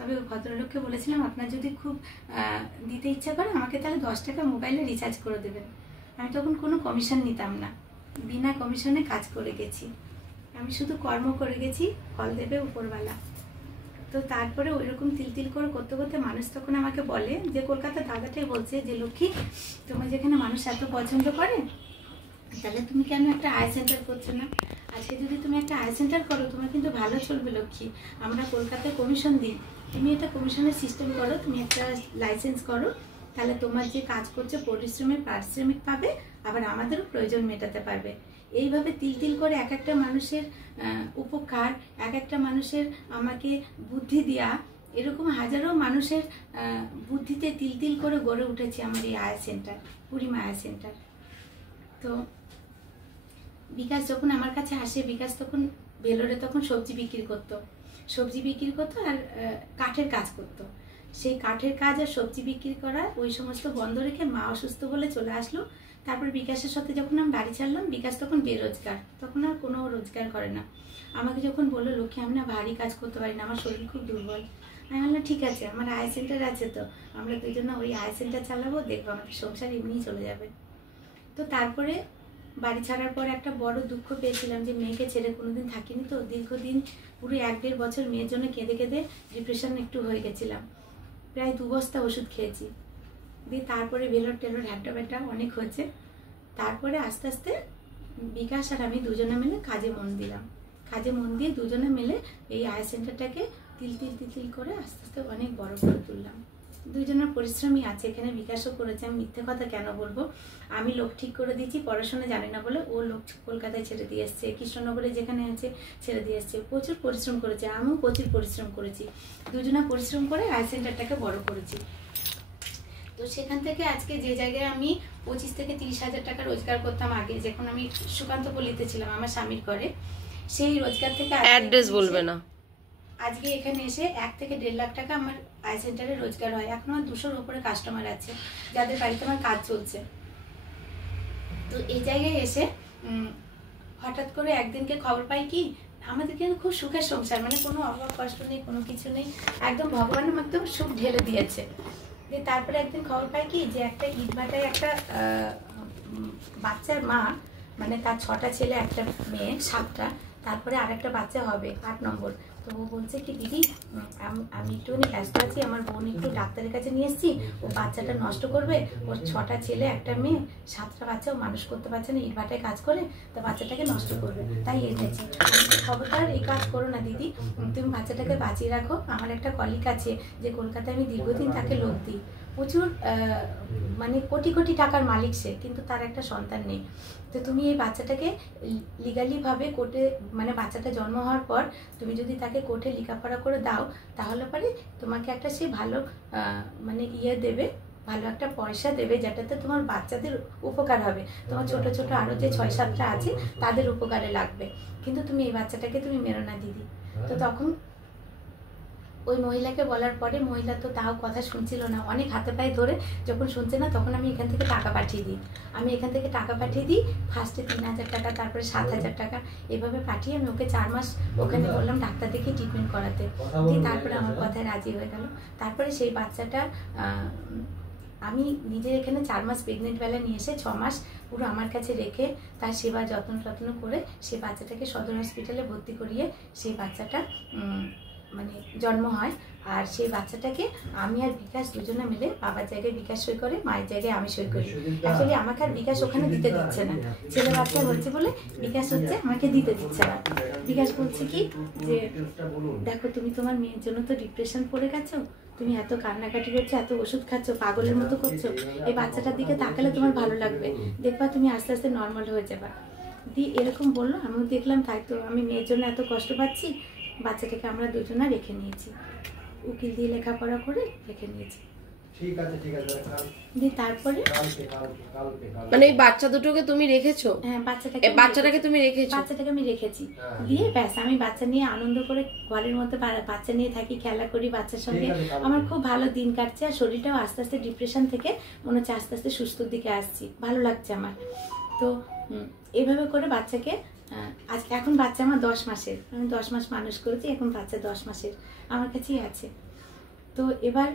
তবে ভদ্রলোককে বলেছিলাম আপনার যদি খুব দিতে ইচ্ছা করে আমাকে তাহলে 10 টাকা মোবাইলে রিচার্জ করে দেবেন। আমি তখন কোনো কমিশন নিতাম না, বিনা কমিশনে কাজ করে গেছি, আমি শুধু কর্ম করে গেছি, ফল দেবে উপরওয়ালা। তো তারপরে ওইরকম তিল করে করতে করতে মানুষ তখন আমাকে বলে যে কলকাতার দাদাটাই বলছে যে লক্ষ্মী, তোমার যেখানে মানুষ এত পছন্দ করে তাহলে তুমি কেন একটা আই সেন্টার করছো না? আজকে যদি তুমি একটা আই সেন্টার করো তোমার কিন্তু ভালো চলবে লক্ষ্মী, আমরা কলকাতায় কমিশন দিই, তুমি এটা কমিশনের সিস্টেম করো, তুমি একটা লাইসেন্স করো, তাহলে তোমার যে কাজ করছে পরিশ্রমের পারিশ্রমিক পাবে, আবার আমাদেরও প্রয়োজন মেটাতে পারবে। এইভাবে তিল করে এক একটা মানুষের উপকার, এক একটা মানুষের আমাকে বুদ্ধি দেওয়া, এরকম হাজারো মানুষের বুদ্ধিতে তিল করে গড়ে উঠেছে আমার এই I centre, Purnima I centre. তো বিকাশ যখন আমার কাছে আসে, বিকাশ তখন ভেলোরে তখন সবজি বিক্রি করতো আর কাঠের কাজ করতো। সেই কাঠের কাজ আর সবজি বিক্রি করা ওই সমস্ত বন্ধ রেখে মা অসুস্থ বলে চলে আসলো। তারপর বিকাশের সাথে যখন আমি বাড়ি ছাড়লাম, বিকাশ তখন বেরোজগার, তখন আর কোনো রোজগার করে না। আমাকে যখন বললো লক্ষ্মী আমি না ভারী কাজ করতে পারি না, আমার শরীর খুব দুর্বল। আমি বললাম ঠিক আছে, আমার আই সেন্টার আছে, তো আমরা দুজনে ওই আই সেন্টার চালাবো, দেখবো আমাদের সংসার এমনিই চলে যাবে। তো তারপরে বাড়ি ছাড়ার পর একটা বড় দুঃখ পেয়েছিলাম যে মেয়েকে ছেড়ে কোনোদিন থাকিনি, তো দীর্ঘদিন পুরো 1-1.5 বছর মেয়ের জন্য কেঁদে ডিপ্রেশন একটু হয়ে গেছিলাম, প্রায় 2 বস্তা ওষুধ খেয়েছি। দিয়ে তারপরে ভেলোর টেলোর হ্যাটা ব্যাটা অনেক হয়েছে। তারপরে আস্তে আস্তে বিকাশ আর আমি দুজনে মিলে কাজে মন দিলাম, কাজে মন দিয়ে দুজনে মিলে এই আই সেন্টারটাকে তিল করে আস্তে আস্তে অনেক বড় করে তুললাম। দুজনের পরিশ্রমই আছে, এখানে বিকাশও করেছে, আমি মিথ্যে কথা কেন বলবো। আমি লোক ঠিক করে দিয়েছি, পড়াশোনা জানি না বলে ও লোক কলকাতায় ছেড়ে দিয়ে এসছে, কৃষ্ণনগরে যেখানে আছে ছেড়ে দিয়ে এসছে, প্রচুর পরিশ্রম করেছে, আমিও প্রচুর পরিশ্রম করেছি, দুজনে পরিশ্রম করে আই সেন্টারটাকে বড় করেছি। তো সেখান থেকে আজকে যে জায়গায় আমি 25 থেকে 30 হাজার টাকা রোজগার করতাম আগে, যখন আমি সুকান্ত পল্লীতে ছিলাম আমার স্বামীর ঘরে, সেই রোজগার থেকে অ্যাড্রেস বলবে না, আজকে এখানে এসে 1 থেকে 1.5 লাখ টাকা আমার আই সেন্টারে রোজগার হয়। এখন আমার 200-র উপরে কাস্টমার আছে যাদের বাড়িতে আমার কাজ চলছে। তো এই জায়গায় এসে হঠাৎ করে একদিনকে খবর পাই কি আমাদের কিন্তু খুব সুখের সংসার, মানে কোনো অভাব কষ্ট নেই, কোনো কিছু নেই, একদম ভগবান একদম সুখ ঢেলে দিয়েছে। দিয়ে তারপরে একদিন খবর পাই কি যে একটা ইটভাটায় একটা বাচ্চার মা, মানে তার 6টা ছেলে 1টা মেয়ে 7টা, তারপরে আরেকটা বাচ্চা হবে 8 নম্বর। তো ও বলছে কি দিদি আমি একটু ব্যস্ত আছি, আমার বোন একটু ডাক্তারের কাছে নিয়ে এসেছি, ও বাচ্চাটা নষ্ট করবে, ওর 6টা ছেলে 1টা মেয়ে 7টা বাচ্চা, ও মানুষ করতে পারছে না, ইটভাটায় কাজ করে, তো বাচ্চাটাকে নষ্ট করবে, তাই এনেছি। খবরদার এই কাজ করো না দিদি, তুমি বাচ্চাটাকে বাঁচিয়ে রাখো। আমার একটা কলিগ আছে যে কলকাতায় আমি দীর্ঘদিন তাকে লোক দিই, প্রচুর মানে কোটি টাকার মালিক সে, কিন্তু তার একটা সন্তান নেই। তো তুমি এই বাচ্চাটাকে লিগালিভাবে কোর্টে, মানে বাচ্চাটা জন্ম হওয়ার পর তুমি যদি তাকে কোর্টে লেখাপড়া করে দাও, তাহলে পরে তোমাকে একটা সে ভালো মানে দেবে, ভালো একটা পয়সা দেবে, যেটাতে তোমার বাচ্চাদের উপকার হবে, তোমার ছোট আরও যে 6-7টা আছে তাদের উপকারে লাগবে, কিন্তু তুমি এই বাচ্চাটাকে তুমি মেরো না দিদি। তো তখন ওই মহিলাকে বলার পরে মহিলা তো তাও কথা শুনছিল না, অনেক হাতে পায়ে ধরে যখন শুনছে না, তখন আমি এখান থেকে টাকা পাঠিয়ে দিই। ফার্স্টে 3,000 টাকা, তারপরে 7,000 টাকা, এভাবে পাঠিয়ে আমি ওকে 4 মাস ওখানে বললাম ডাক্তার দেখে ট্রিটমেন্ট করাতে, দিয়ে তারপরে আমার কথায় রাজি হয়ে গেল। তারপরে সেই বাচ্চাটা আমি নিজে এখানে 4 মাস প্রেগনেন্ট বেলা নিয়ে এসে 6 মাস পুরো আমার কাছে রেখে তার সেবা যত্ন করে সেই বাচ্চাটাকে সদর হসপিটালে ভর্তি করিয়ে সেই বাচ্চাটা মানে জন্ম হয়। আর সেই বাচ্চাটাকে আমি আর বিকাশ দুজনে মিলে বাবার জায়গায় বিকাশ সই করে, মায়ের জায়গায় আমি সই করি। অ্যাকচুয়ালি আমাকে আর বিকাশ ওখানে দিতে দিচ্ছে না, ছেলে বাচ্চা হচ্ছে বলে বিকাশ হচ্ছে আমাকে দিতে দিচ্ছে না। বিকাশ বলছে কি যে দেখো তুমি তোমার মেয়ের জন্য তো ডিপ্রেশন পড়ে গেছো, তুমি এত কান্নাকাটি করছো, এত ওষুধ খাচ্ছ, পাগলের মতো করছো, এই বাচ্চাটার দিকে তাকালে তোমার ভালো লাগবে, দেখবা তুমি আস্তে আস্তে নর্মাল হয়ে যাবা। দি এরকম বললো, আমিও দেখলাম, তাই তো আমি মেয়ের জন্য এত কষ্ট পাচ্ছি, বাচ্চাটাকে আমরা দুজনা রেখে নিয়েছি, উকিল দিয়ে লেখাপড়া করে রেখে নিয়েছি। ঠিক আছে তারপরে মানে এই বাচ্চা দুটোকে তুমি রেখেছো? হ্যাঁ, বাচ্চাটাকে তুমি রেখেছো? বাচ্চাটাকে আমি রেখেছি। দিয়ে ব্যাস আমি বাচ্চা নিয়ে আনন্দ করে ঘরের মধ্যে বাচ্চা নিয়ে থাকি, খেলা করি বাচ্চার সঙ্গে, আমার খুব ভালো দিন কাটছে। আর শরীরটাও আস্তে আস্তে ডিপ্রেশন থেকে মনে হচ্ছে আস্তে আস্তে সুস্থর দিকে আসছি, ভালো লাগছে আমার। তো এভাবে করে বাচ্চাকে আজকে এখন বাচ্চা আমার 10 মাসের, আমি 10 মাস মানুষ করেছি, এখন বাচ্চা 10 মাসের আমার কাছেই আছে। তো এবার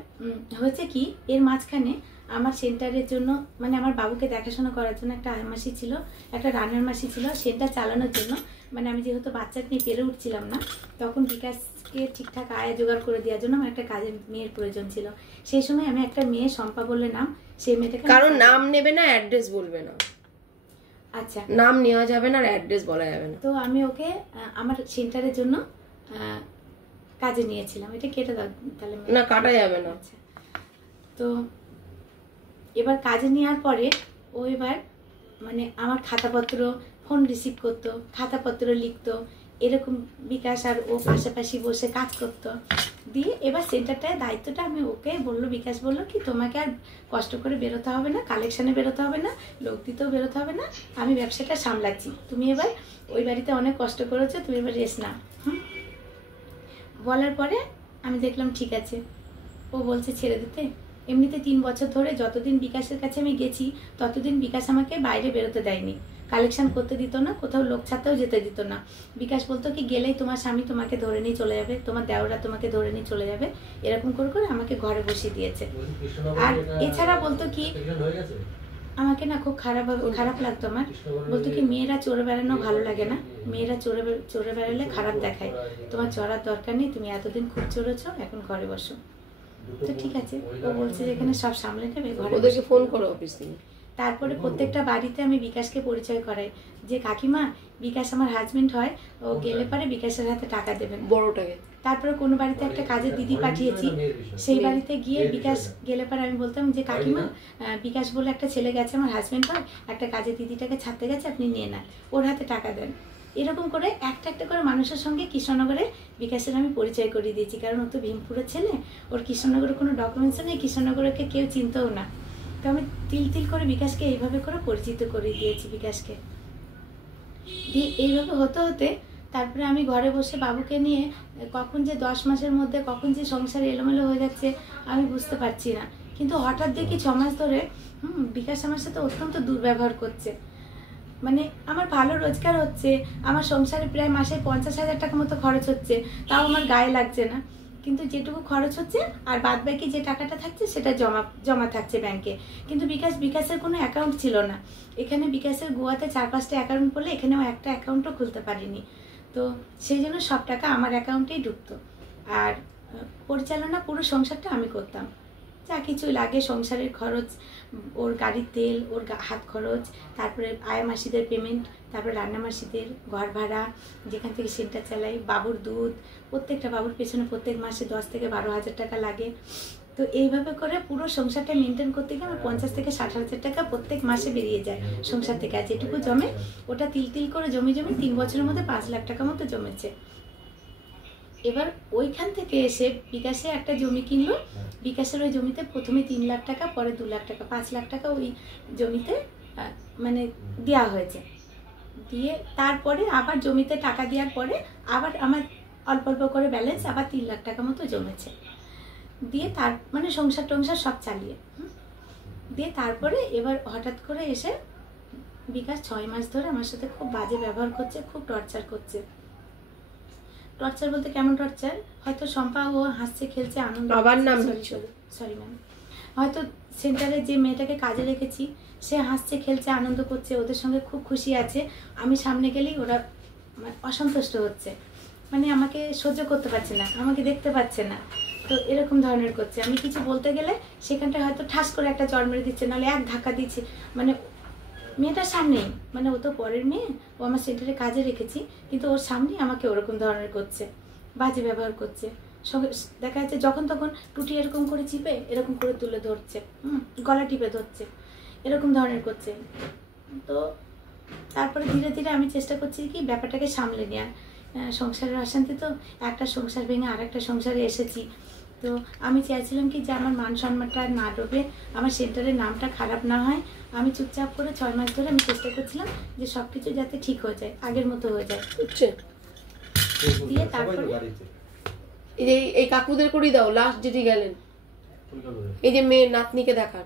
হয়েছে কি, এর মাঝখানে আমার সেন্টারের জন্য মানে আমার বাবুকে দেখাশোনা করার জন্য একটা আয় মাসি ছিল, একটা রান্নার মাসি ছিল। সেটা চালানোর জন্য মানে আমি যেহেতু বাচ্চাকে নিয়ে পেরে উঠছিলাম না, তখন বিকাশকে ঠিকঠাক আয় জোগাড় করে দেওয়ার জন্য আমার একটা কাজের মেয়ের প্রয়োজন ছিল। সেই সময় আমি একটা মেয়ে শম্পা বলে নাম, সেই মেয়েটাকে কারণ নাম নেবে না, অ্যাড্রেস বলবে না। আচ্ছা, নাম নেওয়া যাবে না আর অ্যাড্রেস বলা যাবে না। তো আমি ওকে আমার সেন্টারের জন্য কাজে নিয়েছিলাম। এটা কেটে দাও তাহলে। না, কাটা যাবে না। আচ্ছা, তো এবার কাজে নেওয়ার পরে ও এবার মানে আমার খাতাপত্র ফোন রিসিভ করতো, খাতাপত্র লিখতো, এরকম বিকাশ আর ও পাশাপাশি বসে কাজ করতো। দিয়ে এবার সেন্টারটায় দায়িত্বটা আমি ওকে বললো, বিকাশ বললো কি তোমাকে আর কষ্ট করে বেরোতে হবে না, কালেকশানে বেরোতে হবে না, লোক দিতেও বেরোতে হবে না, আমি ব্যবসাটা সামলাচ্ছি, তুমি এবার ওই বাড়িতে অনেক কষ্ট করেছো, তুমি এবার রেস্ট নাও। বলার পরে আমি দেখলাম ঠিক আছে, ও বলছে ছেড়ে দিতে। এমনিতে 3 বছর ধরে যতদিন বিকাশের কাছে আমি গেছি ততদিন বিকাশ আমাকে বাইরে বেরোতে দেয়নি, কালেকশন করতে দিত না, কোথাও লোক ছাড়তেও যেতে দিত না। বিকাশ বলতো কি গেলেই তোমার স্বামী তোমাকে ধরে নিয়ে চলে যাবে, তোমার দেওরা তোমাকে ধরে নিয়ে চলে যাবে, এরকম করে করে আমাকে ঘরে বসিয়ে দিয়েছে। আর এছাড়া বলতো কি আমাকে না খুব খারাপ লাগতো আমার, বলতো কি মেয়েরা চড়ে বেড়ানো ভালো লাগে না, মেয়েরা চড়ে বেড়ালে খারাপ দেখায়, তোমার চড়ার দরকার নেই, তুমি এতদিন খুব চড়েছো, এখন ঘরে বসো। তো ঠিক আছে, ও বলছে যে এখানে সব সামলে নেবে, ঘরে ওদেরকে ফোন করো অফিস থেকে। তারপরে প্রত্যেকটা বাড়িতে আমি বিকাশকে পরিচয় করাই যে কাকিমা বিকাশ আমার হাজবেন্ড হয়, ও গেলে পরে বিকাশের হাতে টাকা দেবেন বড়টাকে। তারপরে কোনো বাড়িতে একটা কাজের দিদি পাঠিয়েছি, সেই বাড়িতে গিয়ে বিকাশ গেলে পরে আমি বলতাম যে কাকিমা বিকাশ বলে একটা ছেলে গেছে আমার হাজবেন্ড হয়, একটা কাজের দিদিটাকে ছাড়তে গেছে, আপনি নিয়ে নেন, ওর হাতে টাকা দেন। এরকম করে একটা একটা করে মানুষের সঙ্গে কৃষ্ণনগরে বিকাশের আমি পরিচয় করিয়ে দিয়েছি, কারণ ও তো ভীমপুরের ছেলে, ওর কৃষ্ণনগরে কোনো ডকুমেন্টসও নেই, কৃষ্ণনগরকে কেউ চিনতেও না। তো আমি তিল তিল করে বিকাশকে এইভাবে করে পরিচিত করিয়ে দিয়েছি বিকাশকে। দিয়ে এইভাবে হতে হতে তারপরে আমি ঘরে বসে বাবুকে নিয়ে কখন যে 10 মাসের মধ্যে কখন যে সংসার এলোমেলো হয়ে যাচ্ছে আমি বুঝতে পারছি না। কিন্তু হঠাৎ দেখি 6 মাস ধরে বিকাশ আমার সাথে অত্যন্ত দুর্ব্যবহার করছে। মানে আমার ভালো রোজগার হচ্ছে, আমার সংসারে প্রায় মাসে 50,000 টাকা মতো খরচ হচ্ছে, তাও আমার গায়ে লাগছে না। কিন্তু যেটুকু খরচ হচ্ছে আর বাদ বাকি যে টাকাটা থাকছে সেটা জমা থাকছে ব্যাংকে। কিন্তু বিকাশের কোনো অ্যাকাউন্ট ছিল না এখানে। বিকাশের গোয়াতে 4-5টা অ্যাকাউন্ট করলে এখানেও একটা অ্যাকাউন্টও খুলতে পারিনি। তো সেই জন্য সব টাকা আমার অ্যাকাউন্টেই ঢুকতো, আর পরিচালনা পুরো সংসারটা আমি করতাম। যা কিছু লাগে সংসারের খরচ, ওর গাড়ির তেল, ওর হাত খরচ, তারপরে আয়া মাসিদের পেমেন্ট, তারপরে রান্না মাসিদের ঘর ভাড়া, যেখান থেকে সেন্টার চালাই, বাবুর দুধ, প্রত্যেকটা বাবুর পেছনে প্রত্যেক মাসে 10 থেকে 12,000 টাকা লাগে। তো এইভাবে করে পুরো সংসারটা মেনটেন করতে গিয়ে আমার 50 থেকে 60,000 টাকা প্রত্যেক মাসে বেরিয়ে যায় সংসার থেকে। আর যেটুকু জমে ওটা তিল তিল করে জমি 3 বছরের মধ্যে 5 লাখ টাকা মতো জমেছে। এবার ওইখান থেকে এসে বিকাশে একটা জমি কিনলো, বিকাশের ওই জমিতে প্রথমে 3 লাখ টাকা, পরে 2 লাখ টাকা, 5 লাখ টাকা ওই জমিতে মানে দেওয়া হয়েছে। দিয়ে তারপরে আবার জমিতে টাকা দেওয়ার পরে আবার আমার অল্প অল্প করে ব্যালেন্স আবার 3 লাখ টাকা মতো জমেছে। দিয়ে তার মানে সংসার টংসার সব চালিয়ে দিয়ে তারপরে এবার হঠাৎ করে এসে বিকাশ 6 মাস ধরে আমার সাথে খুব বাজে ব্যবহার করছে, খুব টর্চার করছে। টর্চার বলতে কেমন টর্চার, হয়তো শম্পা ও হাসছে খেলছে আনন্দ, বাবার নাম সরি ম্যাম, হয়তো সেন্টারে যে মেয়েটাকে কাজে রেখেছি সে হাসছে খেলছে আনন্দ করছে, ওদের সঙ্গে খুব খুশি আছে, আমি সামনে গেলেই ওরা অসন্তুষ্ট হচ্ছে, মানে আমাকে সহ্য করতে পারছে না, আমাকে দেখতে পাচ্ছে না। তো এরকম ধরনের করছে, আমি কিছু বলতে গেলে সেখানটায় হয়তো ঠাস করে একটা চড় মেরে দিচ্ছে, নাহলে এক ধাক্কা দিচ্ছে, মানে মেয়েটার সামনেই, মানে ও তো পরের মেয়ে, ও আমার সেন্টারে কাজে রেখেছি কিন্তু ওর সামনেই আমাকে ওরকম ধরনের করছে, বাজে ব্যবহার করছে। সঙ্গে দেখা যাচ্ছে যখন তখন টুটি এরকম করে চিপে এরকম করে তুলে ধরছে, গলা টিপে ধরছে, এরকম ধরনের করছে। তো তারপরে ধীরে ধীরে আমি চেষ্টা করছি কি ব্যাপারটাকে সামলে নেওয়ার। সংসারের অশান্তি, তো একটা সংসার ভেঙে আর একটা সংসারে এসেছি, তো আমি চাইছিলাম কি যে আমার মান সম্মানটা না ডোবে, আমার সেন্টারের নামটা খারাপ না হয়। আমি চুপচাপ করে 6 মাস ধরে আমি চেষ্টা করছিলাম যে সব কিছু যাতে ঠিক হয়ে যায়, আগের মতো হয়ে যায়। দিয়ে তারপরে এই কাকুদের করেই দাও, লাস্ট যেটি গেলেন এই যে মেয়ে নাতনিকে দেখার।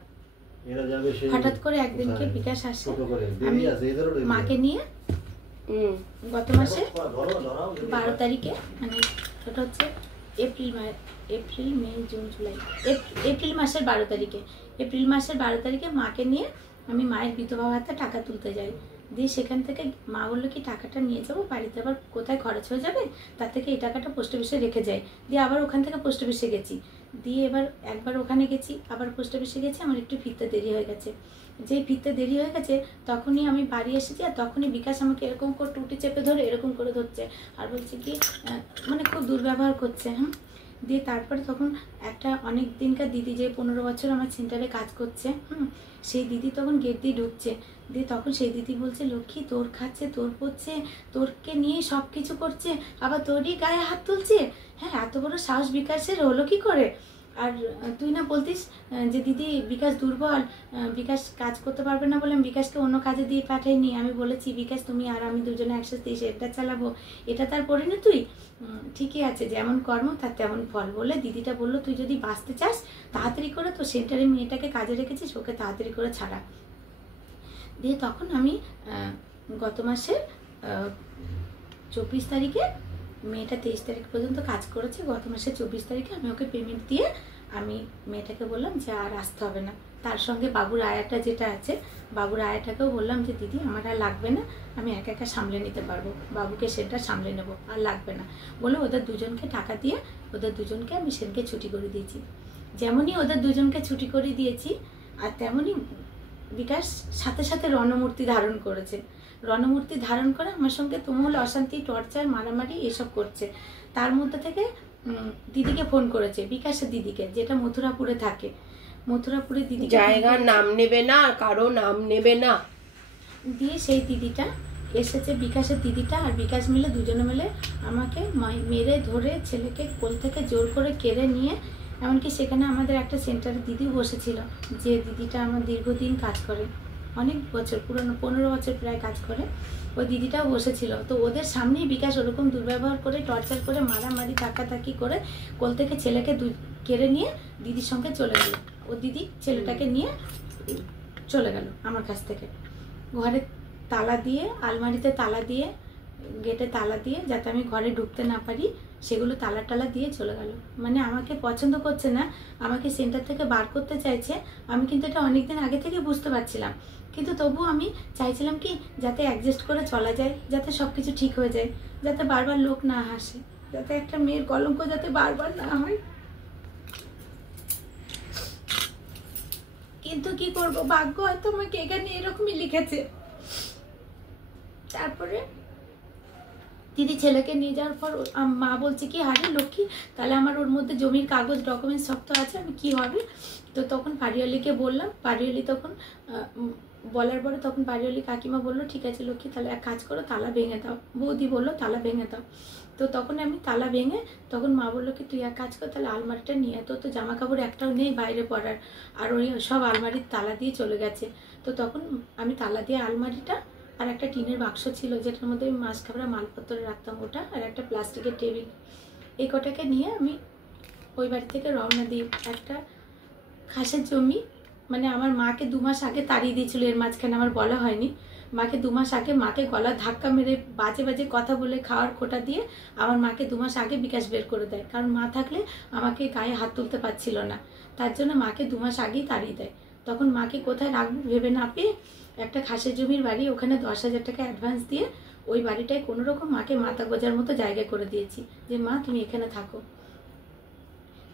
হঠাৎ করে একদিনকে বিকাশ আসে, আমি মাকে নিয়ে গত মাসে 12 তারিখে, মানে ওটা হচ্ছে April May June July April মাসের 12 তারিখে মাকে নিয়ে আমি মায়ের বিধবা ভাতা টাকা তুলতে যাই। দিয়ে সেখান থেকে মা বললো কি টাকাটা নিয়ে যাবো, বাড়িতে আবার কোথায় খরচ হয়ে যাবে, তার থেকে এই টাকাটা পোস্ট অফিসে রেখে যাই। দিয়ে আবার ওখান থেকে পোস্ট অফিসে গেছি। দিয়ে এবার একবার ওখানে গেছি, আবার পোস্ট অফিসে গেছি, আমার একটু ফিরতে দেরি হয়ে গেছে। যেই ফিরতে দেরি হয়ে গেছে তখনই আমি বাড়ি এসেছি, আর তখনই বিকাশ আমাকে এরকম করে টুটি চেপে ধরে এরকম করে ধরছে আর বলছে কি মানে খুব দুর্ব্যবহার করছে। দিয়ে তারপরে তখন একটা অনেক দিনকার দিদি, যে 15 বছর আমার সেন্টারে কাজ করছে, সেই দিদি তখন গেট দিয়ে ঢুকছে। দিয়ে তখন সেই দিদি বলছে, লক্ষ্মী তোর খাচ্ছে, তোর পড়ছে, তোরকে নিয়ে সব কিছু করছে, আবার তোরই গায়ে হাত তুলছে। হ্যাঁ, এত বড় সাহস বিকাশের হলো কি করে? আর তুই না বলতিস যে দিদি বিকাশ দুর্বল, বিকাশ কাজ করতে পারবে না বলে আমি বিকাশকে অন্য কাজে দিয়ে পাঠাইনি। আমি বলেছি বিকাশ তুমি আর আমি দুজনে একসাথে সেটা চালাবো, এটা তার পরিণতি তুই ঠিকই আছে, যেমন কর্ম তার তেমন ফল বলে দিদিটা বললো, তুই যদি বাঁচতে চাস তাড়াতাড়ি করে তো সেন্টারে মেয়েটাকে কাজে রেখেছিস, ওকে তাড়াতাড়ি করে ছাড়া। দিয়ে তখন আমি গত মাসের 24 তারিখে, মেয়েটা 23 তারিখ পর্যন্ত কাজ করেছে, গত মাসের 24 তারিখে আমি ওকে পেমেন্ট দিয়ে আমি মেয়েটাকে বললাম যে আর আসতে হবে না। তার সঙ্গে বাবুর আয়াটা যেটা আছে, বাবুর আয়াটাকেও বললাম যে দিদি আমার আর লাগবে না, আমি একা একা সামলে নিতে পারবো, বাবুকে সেটা সামলে নেবো, আর লাগবে না বলে ওদের দুজনকে টাকা দিয়ে ওদের দুজনকে আমি সেদিনকে ছুটি করে দিয়েছি। যেমনই ওদের দুজনকে ছুটি করে দিয়েছি, আর তেমনই বিকাশ সাথে সাথে রণমূর্তি ধারণ করেছে। রণমূর্তি ধারণ করে আমার সঙ্গে তুমুল অশান্তি, টর্চার, মারামারি এসব করছে। তার মধ্যে থেকে দিদিকে ফোন করেছে, বিকাশের দিদিকে, যেটা মথুরাপুরে থাকে। মথুরাপুরে দিদি, জায়গার নাম নেবে না, কারো নাম নেবে না। দিয়ে সেই দিদিটা এসেছে, বিকাশের দিদিটা আর বিকাশ মিলে দুজনে মিলে আমাকে মেরে ধরে ছেলেকে কোল থেকে জোর করে কেড়ে নিয়ে, এমনকি সেখানে আমাদের একটা সেন্টারে দিদি বসেছিল, যে দিদিটা আমার দীর্ঘদিন কাজ করে, অনেক বছর, পুরনো 15 বছর প্রায় কাজ করে, ওই দিদিটাও বসেছিল। তো ওদের সামনেই বিকাশ ওরকম দুর্ব্যবহার করে, টর্চার করে, মারামারি ধাক্কাধাক্কি করে কোল থেকে ছেলেকে কেড়ে নিয়ে দিদির সঙ্গে চলে গেল। ও দিদি ছেলেটাকে নিয়ে চলে গেল আমার কাছ থেকে, ঘরে তালা দিয়ে, আলমারিতে তালা দিয়ে, গেটে তালা দিয়ে, যাতে আমি ঘরে ঢুকতে না পারি, সেগুলো তালা টালা দিয়ে চলে গেল। মানে আমাকে পছন্দ করছে না, আমাকে সেন্টার থেকে বার করতে চাইছে। আমি কিন্তু এটা অনেকদিন আগে থেকে বুঝতে পারছিলাম, কিন্তু তবু আমি চাইছিলাম কি যাতে অ্যাডজাস্ট করে চলা যায়, যাতে সব কিছু ঠিক হয়ে যায়, যাতে বারবার লোক না হাসে, যাতে একটা মেয়ের কলঙ্ক যাতে বারবার না হয়। কিন্তু কি করব, ভাগ্য হয়তো আমাকে এখানে এরকমই লিখেছে। তারপরে দিদি ছেলেকে নিয়ে যাওয়ার পর মা বলছে কি, আরে লক্ষ্মী তাহলে আমার ওর মধ্যে জমির কাগজ ডকুমেন্টস সব তো আছে, আমি কি হবে? তো তখন পারিয়ালিকে বললাম, পারিয়ালি তখন বলার পরে তখন পারিয়ালি কাকিমা বললো, ঠিক আছে লক্ষ্মী তাহলে এক কাজ করো, তালা ভেঙে দাও। বৌদি বললো তালা ভেঙে দাও। তো তখন আমি তালা ভেঙে, তখন মা বললো কি তুই এক কাজ কর, তাহলে আলমারিটা নিয়ে, তো জামা কাপড় একটাও নেই বাইরে পরার, আর ওই সব আলমারির তালা দিয়ে চলে গেছে। তো তখন আমি তালা দিয়ে আলমারিটা, আর একটা টিনের বাক্স ছিল যেটার মধ্যে আমি মাছ খাবার মালপত্র রাখতাম, ওটা, আর একটা প্লাস্টিকের টেবিল, এই কটাকে নিয়ে আমি ওই বাড়ি থেকে রওনা দিই। একটা খাসের জমি, মানে আমার মাকে 2 মাস আগে তাড়িয়ে দিয়েছিল, এর মাঝখানে আমার বলা হয়নি। মাকে 2 মাস আগে, মাকে গলা ধাক্কা মেরে বাজে বাজে কথা বলে খাওয়ার খোটা দিয়ে আমার মাকে 2 মাস আগে বিকাশ বের করে দেয়, কারণ মা থাকলে আমাকে গায়ে হাত তুলতে পারছিল না, তার জন্য মাকে 2 মাস আগেই তাড়িয়ে দেয়। তখন মাকে কোথায় রাখবো ভেবে না পেয়ে একটা খাসের জমির বাড়ি, ওখানে 10,000 টাকা অ্যাডভান্স দিয়ে ওই বাড়িটায় কোনো রকম মাকে মাথা গোজার মতো জায়গা করে দিয়েছি, যে মা তুমি এখানে থাকো।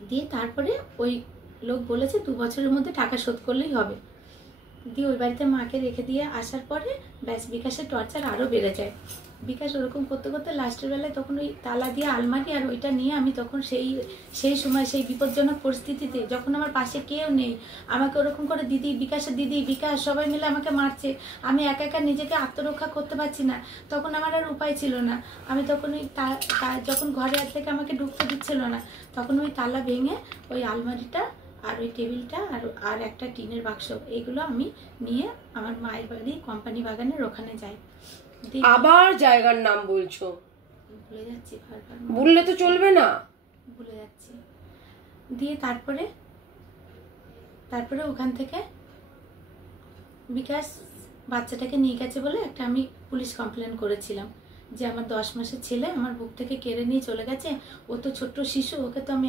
দিয়ে তারপরে ওই লোক বলেছে 2 বছরের মধ্যে টাকা শোধ করলেই হবে। দিয়ে ওই বাড়িতে মাকে রেখে দিয়ে আসার পরে ব্যাস বিকাশের টর্চার আরও বেড়ে যায়। বিকাশ ওরকম করতে করতে লাস্টের বেলায় তখন ওই তালা দিয়ে আলমারি আর ওইটা নিয়ে আমি তখন সেই সময় সেই বিপজ্জনক পরিস্থিতিতে, যখন আমার পাশে কেউ নেই, আমাকে ওরকম করে দিদি, বিকাশের দিদি, বিকাশ সবাই মিলে আমাকে মারছে, আমি একা একা নিজেকে আত্মরক্ষা করতে পারছি না, তখন আমার আর উপায় ছিল না। আমি তখন ওই যখন ঘরে থেকে আমাকে ঢুকতে দিচ্ছিল না, তখন ওই তালা ভেঙে ওই আলমারিটা আর ওই টেবিলটা আর একটা টিনের বাক্স, এগুলো আমি নিয়ে আমার মায়ের বাড়ি কোম্পানি বাগানের ওখানে যাই। আবার জায়গার নাম বলছো? ভুলে যাচ্ছি, বারবার বললে তো চলবে না, ভুলে যাচ্ছি। দিয়ে তারপরে ওখান থেকে বিকাশ বাচ্চাটাকে নিয়ে গেছে বলে একটা আমি পুলিশ কমপ্লেন করেছিলাম। যে আমার 10 মাসের ছেলে আমার বুক থেকে কেড়ে নিয়ে চলে গেছে, ও তো ছোট্ট শিশু, ওকে তো আমি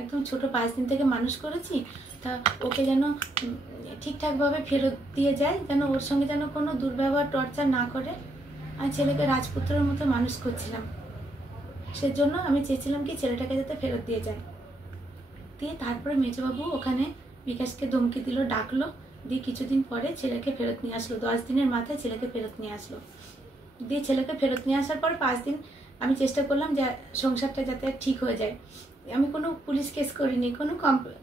একদম ছোট 5 দিন থেকে মানুষ করেছি, তা ওকে যেন ঠিকঠাকভাবে ফেরত দিয়ে যায়, যেন ওর সঙ্গে যেন কোনো দুর্ব্যবহার টর্চার না করে। আমি ছেলেকে রাজপুত্রের মতো মানুষ করছিলাম, সেজন্য আমি চেয়েছিলাম কি ছেলেটাকে যাতে ফেরত দিয়ে যায়। দিয়ে তারপরে মেজবাবু ওখানে বিকাশকে ধমকি দিল, ডাকলো, দিয়ে কিছুদিন পরে ছেলেকে ফেরত নিয়ে আসলো। 10 দিনের মাথায় ছেলেকে ফেরত নিয়ে আসলো। দিয়ে ছেলেকে ফেরত নিয়ে আসার পর 5 দিন আমি চেষ্টা করলাম যে সংসারটা যাতে ঠিক হয়ে যায়। আমি কোনো পুলিশ কেস করিনি,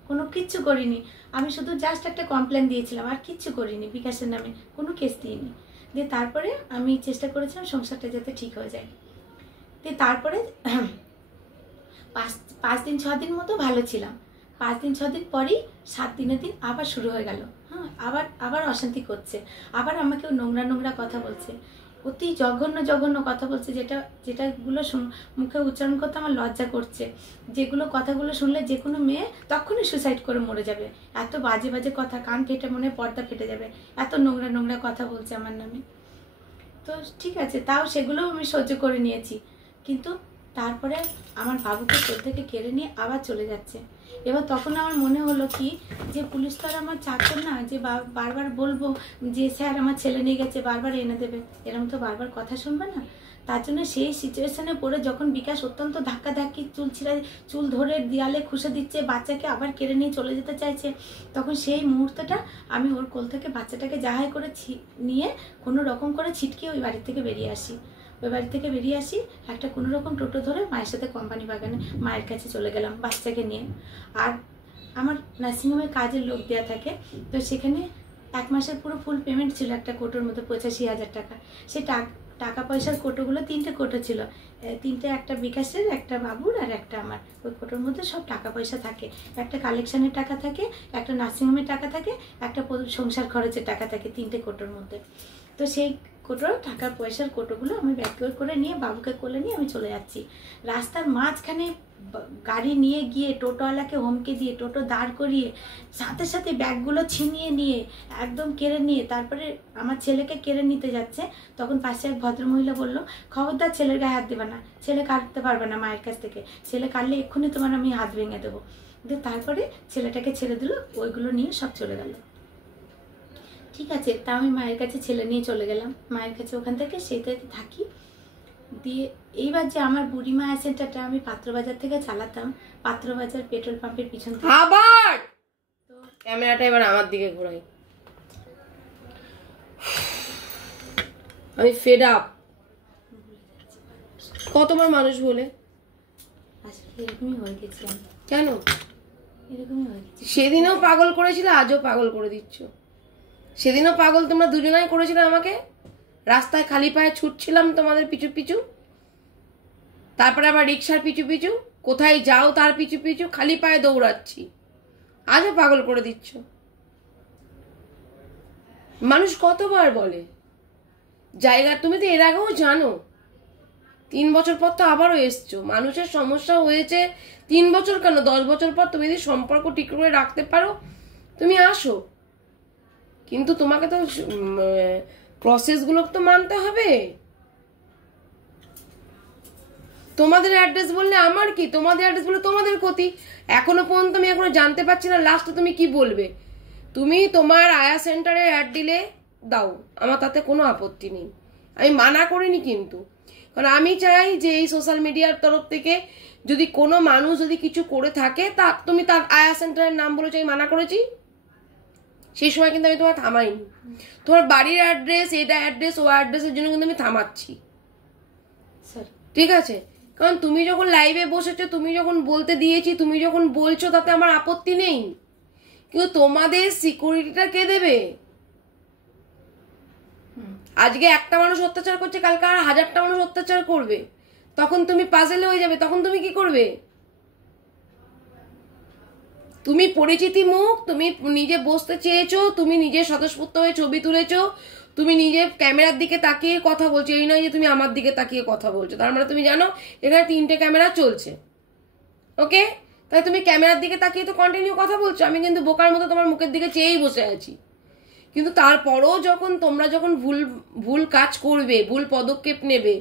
কোনো কিচ্ছু করিনি, আমি শুধু জাস্ট একটা কমপ্লেন দিয়েছিলাম, আর কিচ্ছু করিনি, বিকাশের নামে কোনো কেস দিইনি। দিয়ে তারপরে আমি চেষ্টা করেছিলাম সংসারটা যাতে ঠিক হয়ে যায়। দিয়ে তারপরে 5 দিন 6 দিন মতো ভালো ছিলাম। 5 দিন 6 দিন পরই 7 দিনের দিন আবার শুরু হয়ে গেল। হ্যাঁ, আবার অশান্তি করছে, আবার আমাকে নোংরা কথা বলছে, অতি জঘন্য কথা বলছে, যেটাগুলো মুখে উচ্চারণ করতে আমার লজ্জা করছে, যেগুলো কথাগুলো শুনলে যে কোনো মেয়ে তখনই সুসাইড করে মরে যাবে। এত বাজে কথা, কান ফেটে মনে পর্দা ফেটে যাবে, এত নোংরা কথা বলছে আমার নামে। তো ঠিক আছে, তাও সেগুলোও আমি সহ্য করে নিয়েছি, কিন্তু তারপরে আমার বাবুকে তোর থেকে কেড়ে নিয়ে আবার চলে যাচ্ছে। এবার তখন আমার মনে হলো কি যে পুলিশ তো আর আমার চাকর না যে বারবার বলবো যে স্যার আমার ছেলে নিয়ে গেছে, বারবার এনে দেবে, এরকম তো বারবার কথা শুনবে না। তার জন্য সেই সিচুয়েশনে পড়ে যখন বিকাশ অত্যন্ত ধাক্কাধাক্কি, চুল ধরে দেয়ালে খুশে দিচ্ছে, বাচ্চাকে আবার কেড়ে নিয়ে চলে যেতে চাইছে, তখন সেই মুহূর্তটা আমি ওর কোল থেকে বাচ্চাটাকে যাহাই করে নিয়ে কোনো রকম করে ছিটকে ওই বাড়ি থেকে বেরিয়ে আসি। ওই বাড়ি থেকে বেরিয়ে আসি, একটা কোনো রকম টোটো ধরে মায়ের সাথে কোম্পানি বাগানে মায়ের কাছে চলে গেলাম বাচ্চাকে নিয়ে। আর আমার নার্সিংহোমে কাজের লোক দেওয়া থাকে, তো সেখানে 1 মাসের পুরো ফুল পেমেন্ট ছিল একটা কোটোর মধ্যে 85,000 টাকা। সেই টাকা পয়সার কোটোগুলো 3টে কোটো ছিল, 3টে, একটা বিকাশের, একটা বাবুর আর একটা আমার। ওই কোটোর মধ্যে সব টাকা পয়সা থাকে, একটা কালেকশনের টাকা থাকে, একটা নার্সিংহোমের টাকা থাকে, একটা সংসার খরচের টাকা থাকে, 3টে কোটোর মধ্যে। তো সেই কোটোর টাকা পয়সার কোটোগুলো আমি ব্যাগ করে নিয়ে বাবুকে কোলে নিয়ে আমি চলে যাচ্ছি। রাস্তার মাঝখানে গাড়ি নিয়ে গিয়ে টোটোওয়ালাকে হুমকি দিয়ে টোটো দাঁড় করিয়ে সাথে ব্যাগগুলো ছিনিয়ে নিয়ে একদম কেড়ে নিয়ে তারপরে আমার ছেলেকে কেড়ে নিতে যাচ্ছে। তখন পাশে এক ভদ্রমহিলা বলল, খবরদার ছেলের গায়ে হাত দেবে না, ছেলে কাটতে পারবে না মায়ের কাছ থেকে, ছেলে কাটলে এক্ষুনি তোমার আমি হাত ভেঙে দেবো। দিয়ে তারপরে ছেলেটাকে ছেড়ে দিল, ওইগুলো নিয়ে সব চলে গেল। ঠিক আছে, তা আমি মায়ের কাছে ছেলে নিয়ে চলে গেলাম, মায়ের কাছে ওখান থেকে সেটাতে থাকি। দিয়ে এইবার যে আমার বুড়িমা সেন্টারটা আমি পাত্রবাজার থেকে চালাতাম, পাত্রবাজার পেট্রোল পাম্পের পিছন থেকে। আবার তো ক্যামেরাটা এবার আমার দিকে ঘোরাই, আমি ফেড আপ। কতবার মানুষ বলে আসলে এরকমই হয়ে গেছি আমি। কেন? এরকমই হয়ে গেছি। সেদিনও পাগল করেছিল, আজও পাগল করে দিচ্ছ। সেদিনও পাগল তোমরা দুজনাই করেছিলে আমাকে, রাস্তায় খালি পায়ে ছুটছিলাম তোমাদের পিছু পিছু, তারপরে আবার রিক্সার পিছু পিছু, কোথায় যাও তার পিছু পিছু খালি পায়ে দৌড়াচ্ছি, আজও পাগল করে দিচ্ছ। মানুষ কতবার বলে জায়গা, তুমি তো এর আগেও জানো, 3 বছর পর তো আবারও এসছো। মানুষের সমস্যা হয়েছে 3 বছর কেন, 10 বছর পর তুমি যদি সম্পর্ক ঠিক করে রাখতে পারো তুমি আসো, কিন্তু তোমাকে তো প্রসেসগুলো তো মানতে হবে। তোমাদের অ্যাড্রেস বললে আমার কি, তোমাদের অ্যাড্রেস বললে তোমাদের ক্ষতি। এখনো পর্যন্ত আমি এখনো জানতে পারছি না লাস্টে তুমি কি বলবে। তুমি তোমার আয়া সেন্টারে অ্যাড দিলে দাও, আমার তাতে কোনো আপত্তি নেই, আমি মানা করিনি, কিন্তু কারণ আমি চাই যে এই সোশ্যাল মিডিয়ার তরফ থেকে যদি কোনো মানুষ যদি কিছু করে থাকে তা তুমি তার আয়া সেন্টারের নাম বলেছো, আমি মানা করেছি, সেই সময় কিন্তু আমি তোমার থামাইনি। তোমার বাড়ির অ্যাড্রেস, এটা অ্যাড্রেস, ও অ্যাড্রেসের জন্য কিন্তু আমি থামাচ্ছি, ঠিক আছে? কারণ তুমি যখন লাইভে বসেছো, তুমি যখন বলতে দিয়েছি, তুমি যখন বলছো, তাতে আমার আপত্তি নেই, কিন্তু তোমাদের সিকিউরিটিটা কে দেবে? আজকে একটা মানুষ অত্যাচার করছে, কালকে আর 1000টা মানুষ অত্যাচার করবে, তখন তুমি পাজেলে হয়ে যাবে, তখন তুমি কি করবে? তুমি পরিচিতি মুখ, তুমি নিজে বসতে চেয়েছো, তুমি নিজে স্বতঃস্ফূর্ত হয়ে ছবি তুলেছো, তুমি নিজে ক্যামেরার দিকে তাকিয়ে কথা বলছো, এই নয় যে তুমি আমার দিকে তাকিয়ে কথা বলছো। তার মানে তুমি জানো এখানে 3টে ক্যামেরা চলছে, ওকে? তাই তুমি ক্যামেরার দিকে তাকিয়ে তো কন্টিনিউ কথা বলছো, আমি কিন্তু বোকার মতো তোমার মুখের দিকে চেয়েই বসে আছি। কিন্তু তারপরও যখন তোমরা যখন ভুল কাজ করবে, ভুল পদক্ষেপ নেবে,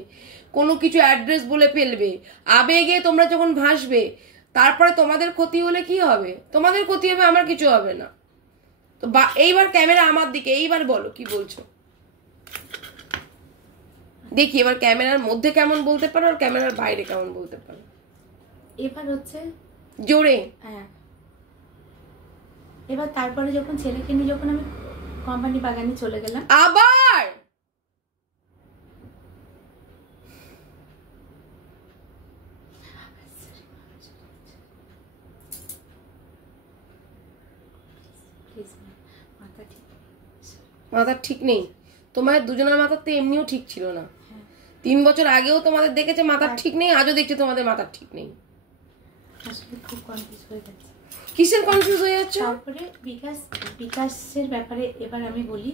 কোনো কিছু অ্যাড্রেস বলে ফেলবে, আবেগে তোমরা যখন ভাসবে, তারপরে তোমাদের ক্ষতি হলে কি হবে? তোমাদের ক্ষতি হবে, আমার কিছু হবে না। তো এইবার ক্যামেরা আমার দিকে, এইবার বলো কি বলছো দেখি। এবার ক্যামেরার মধ্যে কেমন বলতে পারো আর ক্যামেরার বাইরে কেমন বলতে পারো। এবার হচ্ছে জোরে। হ্যাঁ, এবার তারপরে যখন ছেলেকে নিয়ে যখন আমি কোম্পানি বাগানে চলে গেলাম, আবার মাথা ঠিক নেই তোমাদের দুজনের, মাথা তো এমনিও ঠিক ছিল না। 3 বছর আগেও তোমাদের দেখেছে মাথা ঠিক নেই, আজও দেখছে তোমাদের মাথা ঠিক নেই। আসলে খুব কনফিউজ হয়ে যাচ্ছে। কিসের কনফিউজ হয়ে যাচ্ছে? তারপরে বিকাশের ব্যাপারে এবার আমি বলি।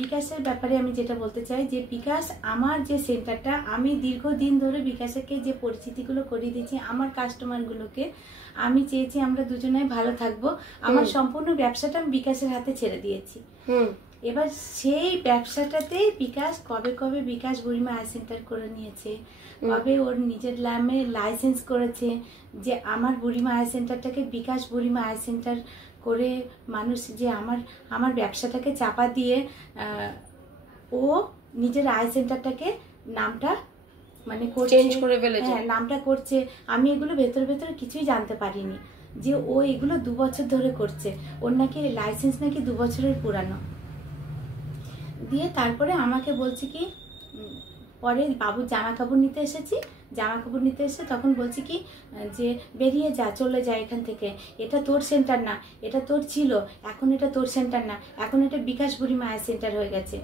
বিকাশের ব্যাপারে আমি যেটা বলতে চাই যে বিকাশ আমার যে সেন্টারটা, আমি দীর্ঘদিন ধরে বিকাশকে যে পরিচিতিগুলো করিয়ে দিয়েছি আমার কাস্টমারগুলোকে, আমি চেয়েছি আমরা দুজনেই ভালো থাকবো। আমার সম্পূর্ণ ব্যবসাটা আমি বিকাশের হাতে ছেড়ে দিয়েছি। এবার সেই ব্যবসাটাতে বিকাশ কবে বিকাশ বুড়িমা আই সেন্টার করে নিয়েছে, কবে ওর নিজের নামে লাইসেন্স করেছে যে আমার বুড়িমা আই সেন্টারটাকে বিকাশ বুড়িমা আই সেন্টার করে মানুষ যে আমার ব্যবসাটাকে চাপা দিয়ে ও নিজের আই সেন্টারটাকে নামটা মানে চেঞ্জ করে ফেলেছে। হ্যাঁ, নামটা করছে। আমি এগুলো ভেতরে ভেতরে কিছুই জানতে পারিনি যে ও এগুলো 2 বছর ধরে করছে। ওর নাকি লাইসেন্স নাকি 2 বছরের পুরানো। দিয়ে তারপরে আমাকে বলছে কি, পরে বাবুর জামা কাপড় নিতে এসে তখন বলছি কি যে বেরিয়ে যা, চলে যা এখান থেকে, এটা তোর সেন্টার না, এটা তোর ছিল, এখন এটা তোর সেন্টার না, এখন এটা বিকাশ বুড়ি মায়ের সেন্টার হয়ে গেছে,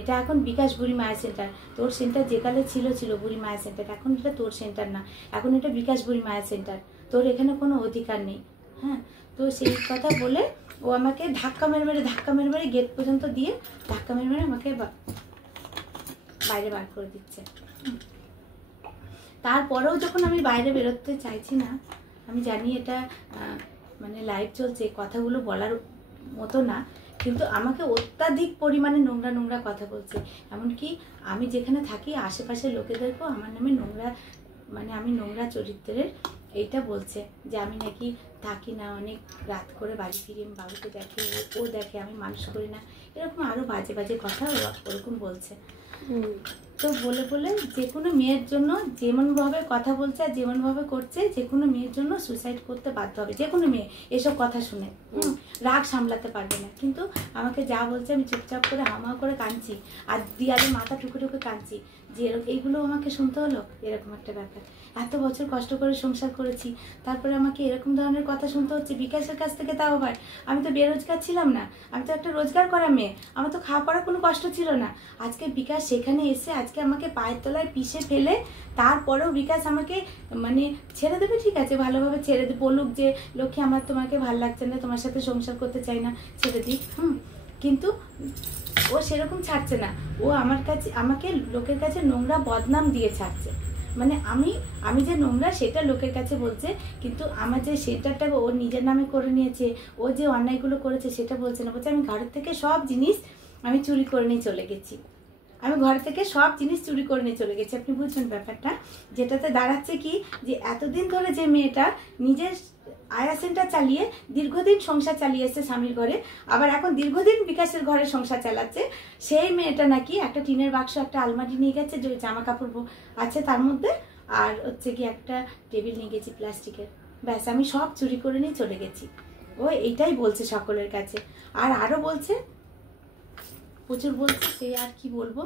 এটা এখন বিকাশ বুড়ি মায়ের সেন্টার। তোর সেন্টার যেকালে ছিল বুড়ি মায়ের সেন্টার, এখন এটা তোর সেন্টার না, এখন এটা বিকাশ বুড়ি মায়ের সেন্টার, তোর এখানে কোনো অধিকার নেই। হ্যাঁ, তো সেই কথা বলে ও আমাকে ধাক্কা মেরে গেট পর্যন্ত দিয়ে ধাক্কা মেরে আমাকে বাইরে বার করে দিচ্ছে। তারপরেও যখন আমি বাইরে বেরোতে চাইছি না, আমি জানি এটা মানে লাইভ চলছে, কথাগুলো বলার মতো না, কিন্তু আমাকে অত্যাধিক পরিমাণে নোংরা কথা বলছে। এমনকি আমি যেখানে থাকি আশেপাশের লোকেদেরকেও আমার নামে আমি নোংরা চরিত্রের এইটা বলছে যে আমি নাকি থাকি না, অনেক রাত করে বাড়ি ফিরি, আমি বাবুকে দেখে, ও দেখে, আমি মানুষ করি না, এরকম আরো বাজে কথা ওরকম বলছে। তো বলে যে কোনো মেয়ের জন্য যেমনভাবে কথা বলছে আর যেমনভাবে করছে, যে কোনো মেয়ের জন্য সুইসাইড করতে বাধ্য হবে। যে কোনো মেয়ে এসব কথা শুনে রাগ সামলাতে পারবে না, কিন্তু আমাকে যা বলছে আমি চুপচাপ করে হামা করে কাঁদছি, আর দিয়ালে মাথা টুকে কাঁদছি যে এইগুলো আমাকে শুনতে হলো, এরকম একটা ব্যাপার। এত বছর কষ্ট করে সংসার করেছি, তারপরে আমাকে এরকম ধরনের কথা শুনতে হচ্ছে বিকাশের কাছ থেকে। তাও আবার আমি তো বেরোজগার ছিলাম না, আমি তো একটা রোজগার করা মেয়ে, আমার তো খাওয়া পড়ার কোনো কষ্ট ছিল না। আজকে বিকাশ সেখানে এসে আজকে আমাকে পায়ের তলায় পিষে ফেলে, তারপরেও বিকাশ আমাকে মানে ছেড়ে দেবে, ঠিক আছে ভালোভাবে ছেড়ে দেবে, বলুক যে লক্ষ্মী আমার তোমাকে ভালো লাগছে না, তোমার সাথে সংসার করতে চাই না, ছেড়ে দিক। কিন্তু ও সেরকম ছাড়ছে না, ও আমাকে লোকের কাছে নোংরা বদনাম দিয়ে ছাড়ছে। মানে আমি যে নোংরা সেটা লোকের কাছে বলছে, কিন্তু আমার যে সেন্টারটা ও নিজের নামে করে নিয়েছে, ও যে অন্যায়গুলো করেছে সেটা বলছে না। বলছে আমি ঘরের থেকে সব জিনিস আমি চুরি করে নিয়ে চলে গেছি, আপনি বুঝবেন ব্যাপারটা। যেটাতে দাঁড়াচ্ছে কি যে এতদিন ধরে যে মেয়েটা নিজের আয়া সেন্টার চালিয়ে দীর্ঘদিন সংসার চালিয়ে এসছে স্বামীর ঘরে, আবার এখন দীর্ঘদিন বিকাশের ঘরে সংসার চালাচ্ছে, সেই মেয়েটা নাকি একটা টিনের বাক্স, একটা আলমারি নিয়ে গেছে, যে জামা কাপড় আছে তার মধ্যে, আর হচ্ছে কি একটা টেবিল নিয়ে গেছি প্লাস্টিকের, ব্যাস আমি সব চুরি করে নিয়ে চলে গেছি। ও এইটাই বলছে সকলের কাছে, আর আরো বলছে, প্রচুর বলছে, সে আর কি বলবো।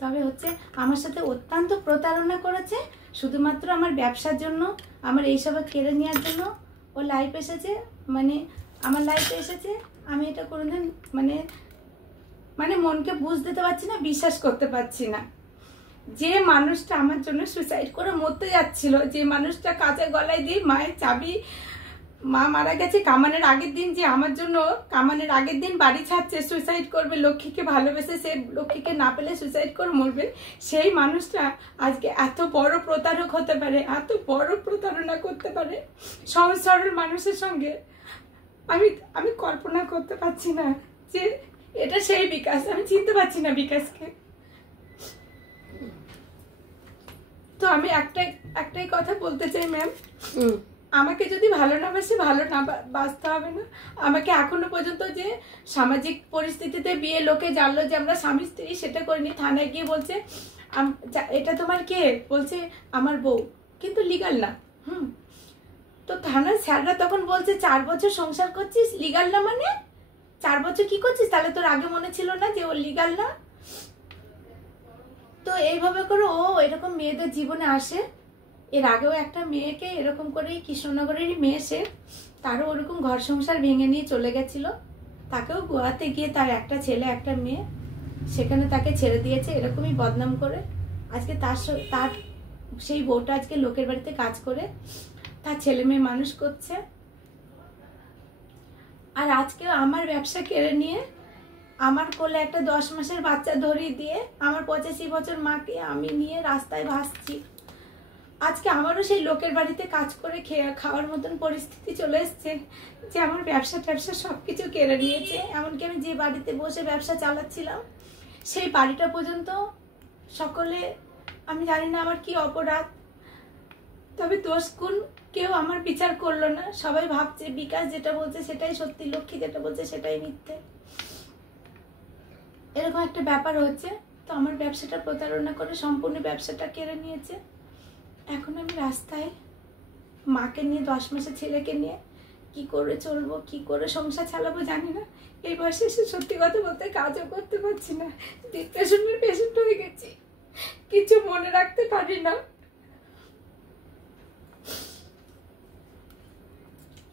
তবে হচ্ছে আমার সাথে অত্যন্ত প্রতারণা করেছে, শুধুমাত্র আমার ব্যবসার জন্য, আমার এইসব কেড়ে নেওয়ার জন্য ও লাইফ এসেছে, মানে আমার লাইফে এসেছে। আমি এটা কোনোদিন মানে মনকে বুঝ দিতে পারছি না, বিশ্বাস করতে পারছি না। যে মানুষটা আমার জন্য সুইসাইড করে মরতে যাচ্ছিল, যে মানুষটা কাঁচা গলায় দিয়ে মায়ের চাবি, মা মারা গেছে কামানের আগের দিন, যে আমার জন্য কামানের আগের দিন বাড়ি ছাড়ছে, সুইসাইড করবে, লক্ষ্মীকে ভালোবেসে সে লক্ষ্মীকে না পেলে সুইসাইড করে মরবে, সেই মানুষটা আজকে এত বড় প্রতারক হতে পারে, এত বড় প্রতারণা করতে পারে সহজ সরল মানুষের সঙ্গে। আমি কল্পনা করতে পারছি না যে এটা সেই বিকাশ, আমি চিনতে পারছি না বিকাশকে। তো আমি একটাই কথা বলতে চাই ম্যাম, আমাকে যদি ভালো না বাসে ভালো না বাঁচতে হবে না। আমাকে এখনো পর্যন্ত যে সামাজিক পরিস্থিতিতে বিয়ে লোকে জানলো যে আমরা স্বামী স্ত্রী, সেটা করিনি। থানায় গিয়ে বলছে এটা তোমার কে, বলছে আমার বউ, কিন্তু লিগাল না। তো থানার স্যাররা তখন বলছে 4 বছর সংসার করছিস, লিগাল না মানে 4 বছর কি করছিস, তাহলে তোর আগে মনে ছিল না যে ও লিগাল না? তো এইভাবে করে ও এরকম মেয়েদের জীবনে আসে। এর আগেও একটা মেয়েকে এরকম করেই কৃষ্ণনগরেরই মেয়ে, সে তারও ওরকম ঘর সংসার ভেঙে নিয়ে চলে গেছিল। তাকেও গোয়াতে গিয়ে তার একটা ছেলে একটা মেয়ে, সেখানে তাকে ছেড়ে দিয়েছে এরকমই বদনাম করে। আজকে তার সেই বউটা আজকে লোকের বাড়িতে কাজ করে তার ছেলে মেয়ে মানুষ করছে। আর আজকে আমার ব্যবসা কেড়ে নিয়ে আমার কোলে একটা 10 মাসের বাচ্চা ধরিয়ে দিয়ে আমার 85 বছর মাকে আমি নিয়ে রাস্তায় ভাসছি। আজকে আমারও সেই লোকের বাড়িতে কাজ করে খাওয়ার মতন পরিস্থিতি চলে এসছে যে আমার ব্যবসা সবকিছু কেড়ে নিয়েছে। এমনকি আমি যে বাড়িতে বসে ব্যবসা চালাচ্ছিলাম সেই বাড়িটা পর্যন্ত সকলে, আমি জানি না আমার কি অপরাধ, তবে দোষ গুণ কেউ আমার বিচার করলো না। সবাই ভাবছে বিকাশ যেটা বলছে সেটাই সত্যি, লক্ষ্মী যেটা বলছে সেটাই মিথ্যে, এরকম একটা ব্যাপার হচ্ছে। তো আমার ব্যবসাটা প্রতারণা করে সম্পূর্ণ ব্যবসাটা কেড়ে নিয়েছে। এখন আমি রাস্তায় মাকে নিয়ে 10 মাসের ছেলেকে নিয়ে কি করে চলবো, কি করে সংসার চালাবো জানি না। এই বয়সে এসে সত্যি কথা বলতে কাজও করতে পারছি না, ডিপ্রেশনের পেশেন্ট হয়ে গেছি, কিছু মনে রাখতে পারি না।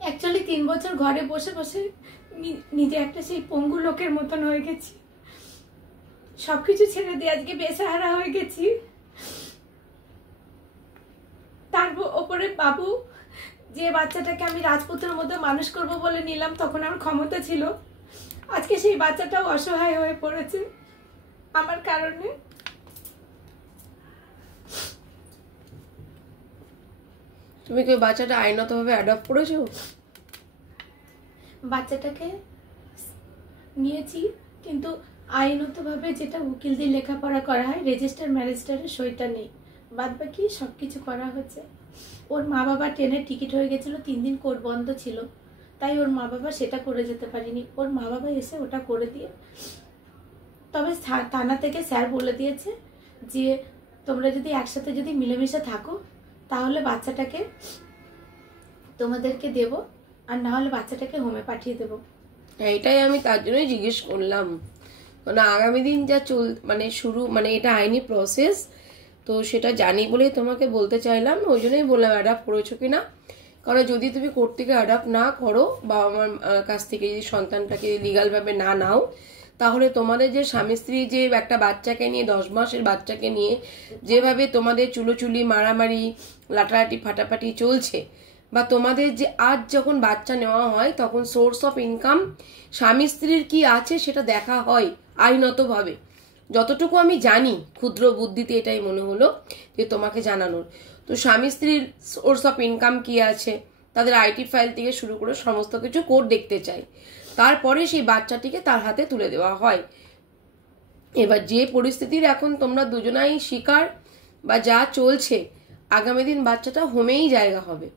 অ্যাকচুয়ালি 3 বছর ঘরে বসে বসে নিজে একটা সেই পঙ্গু লোকের মতন হয়ে গেছি, সবকিছু ছেড়ে দিয়ে আজকে বেসাহারা হয়ে গেছি। তার ওপরে বাবু, যে বাচ্চাটাকে আমি রাজপুতের মধ্যে মানুষ করব বলে নিলাম, তখন আমার ক্ষমতা ছিল, আজকে সেই বাচ্চাটাও অসহায় হয়ে পড়েছে আমার কারণে। তুমি কি বাচ্চাটা আইনতভাবে অ্যাডপ্ট করেছো? বাচ্চাটাকে নিয়েছি, কিন্তু আইনতভাবে যেটা উকিল দিয়ে লেখাপড়া করা হয়, রেজিস্টার ম্যারেজিস্টারের সইটা নেই, বাদ বাকি সবকিছু করা হচ্ছে। ওর মা বাবা ট্রেনের টিকিট হয়ে গেছিল, 3 দিন কোর্ট বন্ধ ছিল, তাই ওর মা বাবা সেটা করে যেতে পারিনি। ওর মা বাবা এসে ওটা করে দিয়ে, তবে থানা থেকে স্যার বলে দিয়েছে যে তোমরা যদি একসাথে যদি মিলেমিশে থাকো তাহলে বাচ্চাটাকে তোমাদেরকে দেব, আর না হলে বাচ্চাটাকে হোমে পাঠিয়ে দেবো। এইটাই আমি তার জন্যই জিজ্ঞেস করলাম, মানে আগামী দিন যা এটা আইনি প্রসেস, তো সেটা জানি বলেই তোমাকে বলতে চাইলাম। ওই জন্যই বললাম অ্যাডাপ্ট করেছো কিনা, কারণ যদি তুমি কোর্ট থেকে অ্যাডাপ্ট না করো, বাবা মার কাছ থেকে যদি সন্তানটাকে লিগালভাবে না নাও, তাহলে তোমাদের যে স্বামী স্ত্রী যে একটা বাচ্চাকে নিয়ে 10 মাসের বাচ্চাকে নিয়ে যেভাবে তোমাদের চুলোচুলি মারামারি লাটালাটি ফাটাফাটি চলছে, বা তোমাদের যে আজ যখন বাচ্চা নেওয়া হয় তখন সোর্স অফ ইনকাম স্বামী স্ত্রীর কি আছে সেটা দেখা হয় আইনতভাবে। যতটুকু আমি জানি, ক্ষুদ্র বুদ্ধিতে এটাই মনে হলো যে তোমাকে জানানোর, তো স্বামী স্ত্রীর সোর্স অফ ইনকাম কি আছে, তাদের আইটি ফাইল থেকে শুরু করে সমস্ত কিছু কোর্ট দেখতে চাই, তারপরে সেই বাচ্চাটিকে তার হাতে তুলে দেওয়া হয়। এবার যে পরিস্থিতির এখন তোমরা দুজনাই শিকার বা যা চলছে, আগামী দিন বাচ্চাটা হোমেই জায়গা হবে,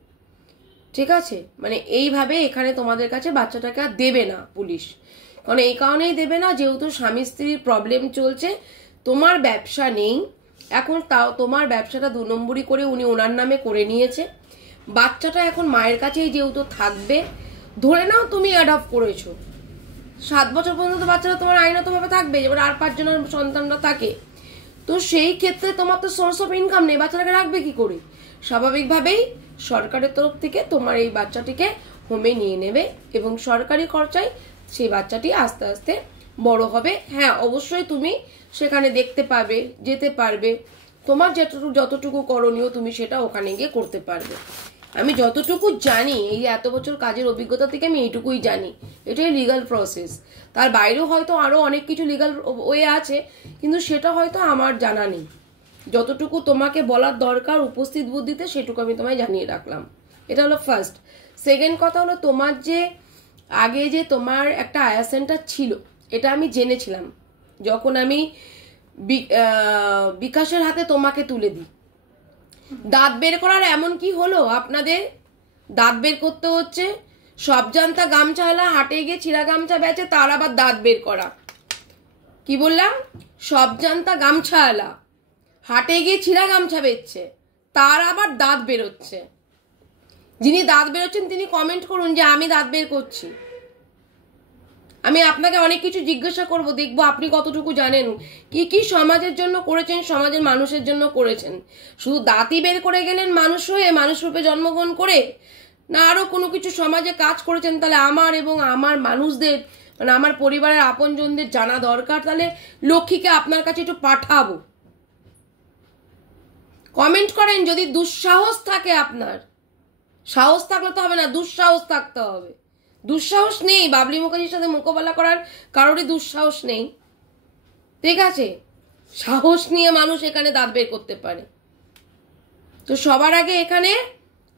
ঠিক আছে? মানে এইভাবে এখানে তোমাদের কাছে বাচ্চাটাকে আর দেবে না পুলিশ, কারণ এই কারণেই দেবে না যেহেতু স্বামী স্ত্রীর প্রবলেম চলছে, তোমার ব্যবসা নেই এখন, তাও তোমার ব্যবসাটা 2 নম্বরই করে উনি ওনার নামে করে নিয়েছে। বাচ্চাটা এখন মায়ের কাছেই যেহেতু থাকবে, ধরে নাও তুমি অ্যাডপ্ট করেছো, 7 বছর পর্যন্ত বাচ্চাটা তোমার আইনতভাবে থাকবে, এবার আর 5 জনের সন্তানরা থাকে, তো সেই ক্ষেত্রে তোমার তো সোর্স অফ ইনকাম নেই, বাচ্চাটাকে রাখবে কি করে? স্বাভাবিকভাবেই সরকারের তরফ থেকে তোমার এই বাচ্চাটিকে হোমে নিয়ে নেবে এবং সরকারি খরচায় সেই বাচ্চাটি আস্তে আস্তে বড় হবে। হ্যাঁ, অবশ্যই তুমি সেখানে দেখতে পাবে, যেতে পারবে, তোমার যতটুকু করণীয় তুমি সেটা ওখানে গিয়ে করতে পারবে। আমি যতটুকু জানি, এই এত বছর কাজের অভিজ্ঞতা থেকে আমি এইটুকুই জানি, এটাই লিগাল প্রসেস। তার বাইরেও হয়তো আরো অনেক কিছু লিগাল ওয়ে আছে, কিন্তু সেটা হয়তো আমার জানা নেই। যতটুকু তোমাকে বলার দরকার উপস্থিত বুদ্ধিতে, সেটুকু আমি তোমায় জানিয়ে রাখলাম। এটা হলো ফার্স্ট। সেকেন্ড কথা হলো, তোমার যে আগে যে তোমার একটা আয়া সেন্টার ছিল, এটা আমি জেনেছিলাম যখন আমি বিকাশের হাতে তোমাকে তুলে দিই। দাঁত বের করার এমন কি হলো আপনাদের? দাঁত বের করতে হচ্ছে। সব জানতা গামছাওয়ালা হাটে গিয়ে ছিঁড়া গামছা বেচে, তার আবার দাঁত বের করা। কি বললাম? সব জানতা গামছাওয়ালা হাটে গিয়ে ছিঁড়া গামছা বেচছে, তার আবার দাঁত বেরোচ্ছে। যিনি দাঁত বেরোচ্ছেন তিনি কমেন্ট করুন যে আমি দাঁত বের করছি। আমি আপনাকে অনেক কিছু জিজ্ঞাসা করব, দেখবো আপনি কতটুকু জানেন, কি কি সমাজের জন্য করেছেন, সমাজের মানুষের জন্য করেছেন। শুধু দাঁতই বের করে গেলেন মানুষ হয়ে, মানুষ রূপে জন্মগ্রহণ করে, না আরো কোনো কিছু সমাজে কাজ করেছেন? তাহলে আমার এবং আমার মানুষদের, মানে আমার পরিবারের আপনজনদের জানা দরকার। তাহলে লক্ষ্মীকে আপনার কাছে একটু পাঠাবো। কমেন্ট করেন যদি দুঃসাহস থাকে আপনার। সাহস থাকলে তো হবে না, দুঃসাহস থাকতে হবে। দুঃসাহস নেই, বাবলি মুখার্জির সাথে মোকাবেলা করার কারোরই দুঃসাহস নেই, ঠিক আছে? সাহস নিয়ে মানুষ এখানে দাঁত বের করতে পারে। তো সবার আগে এখানে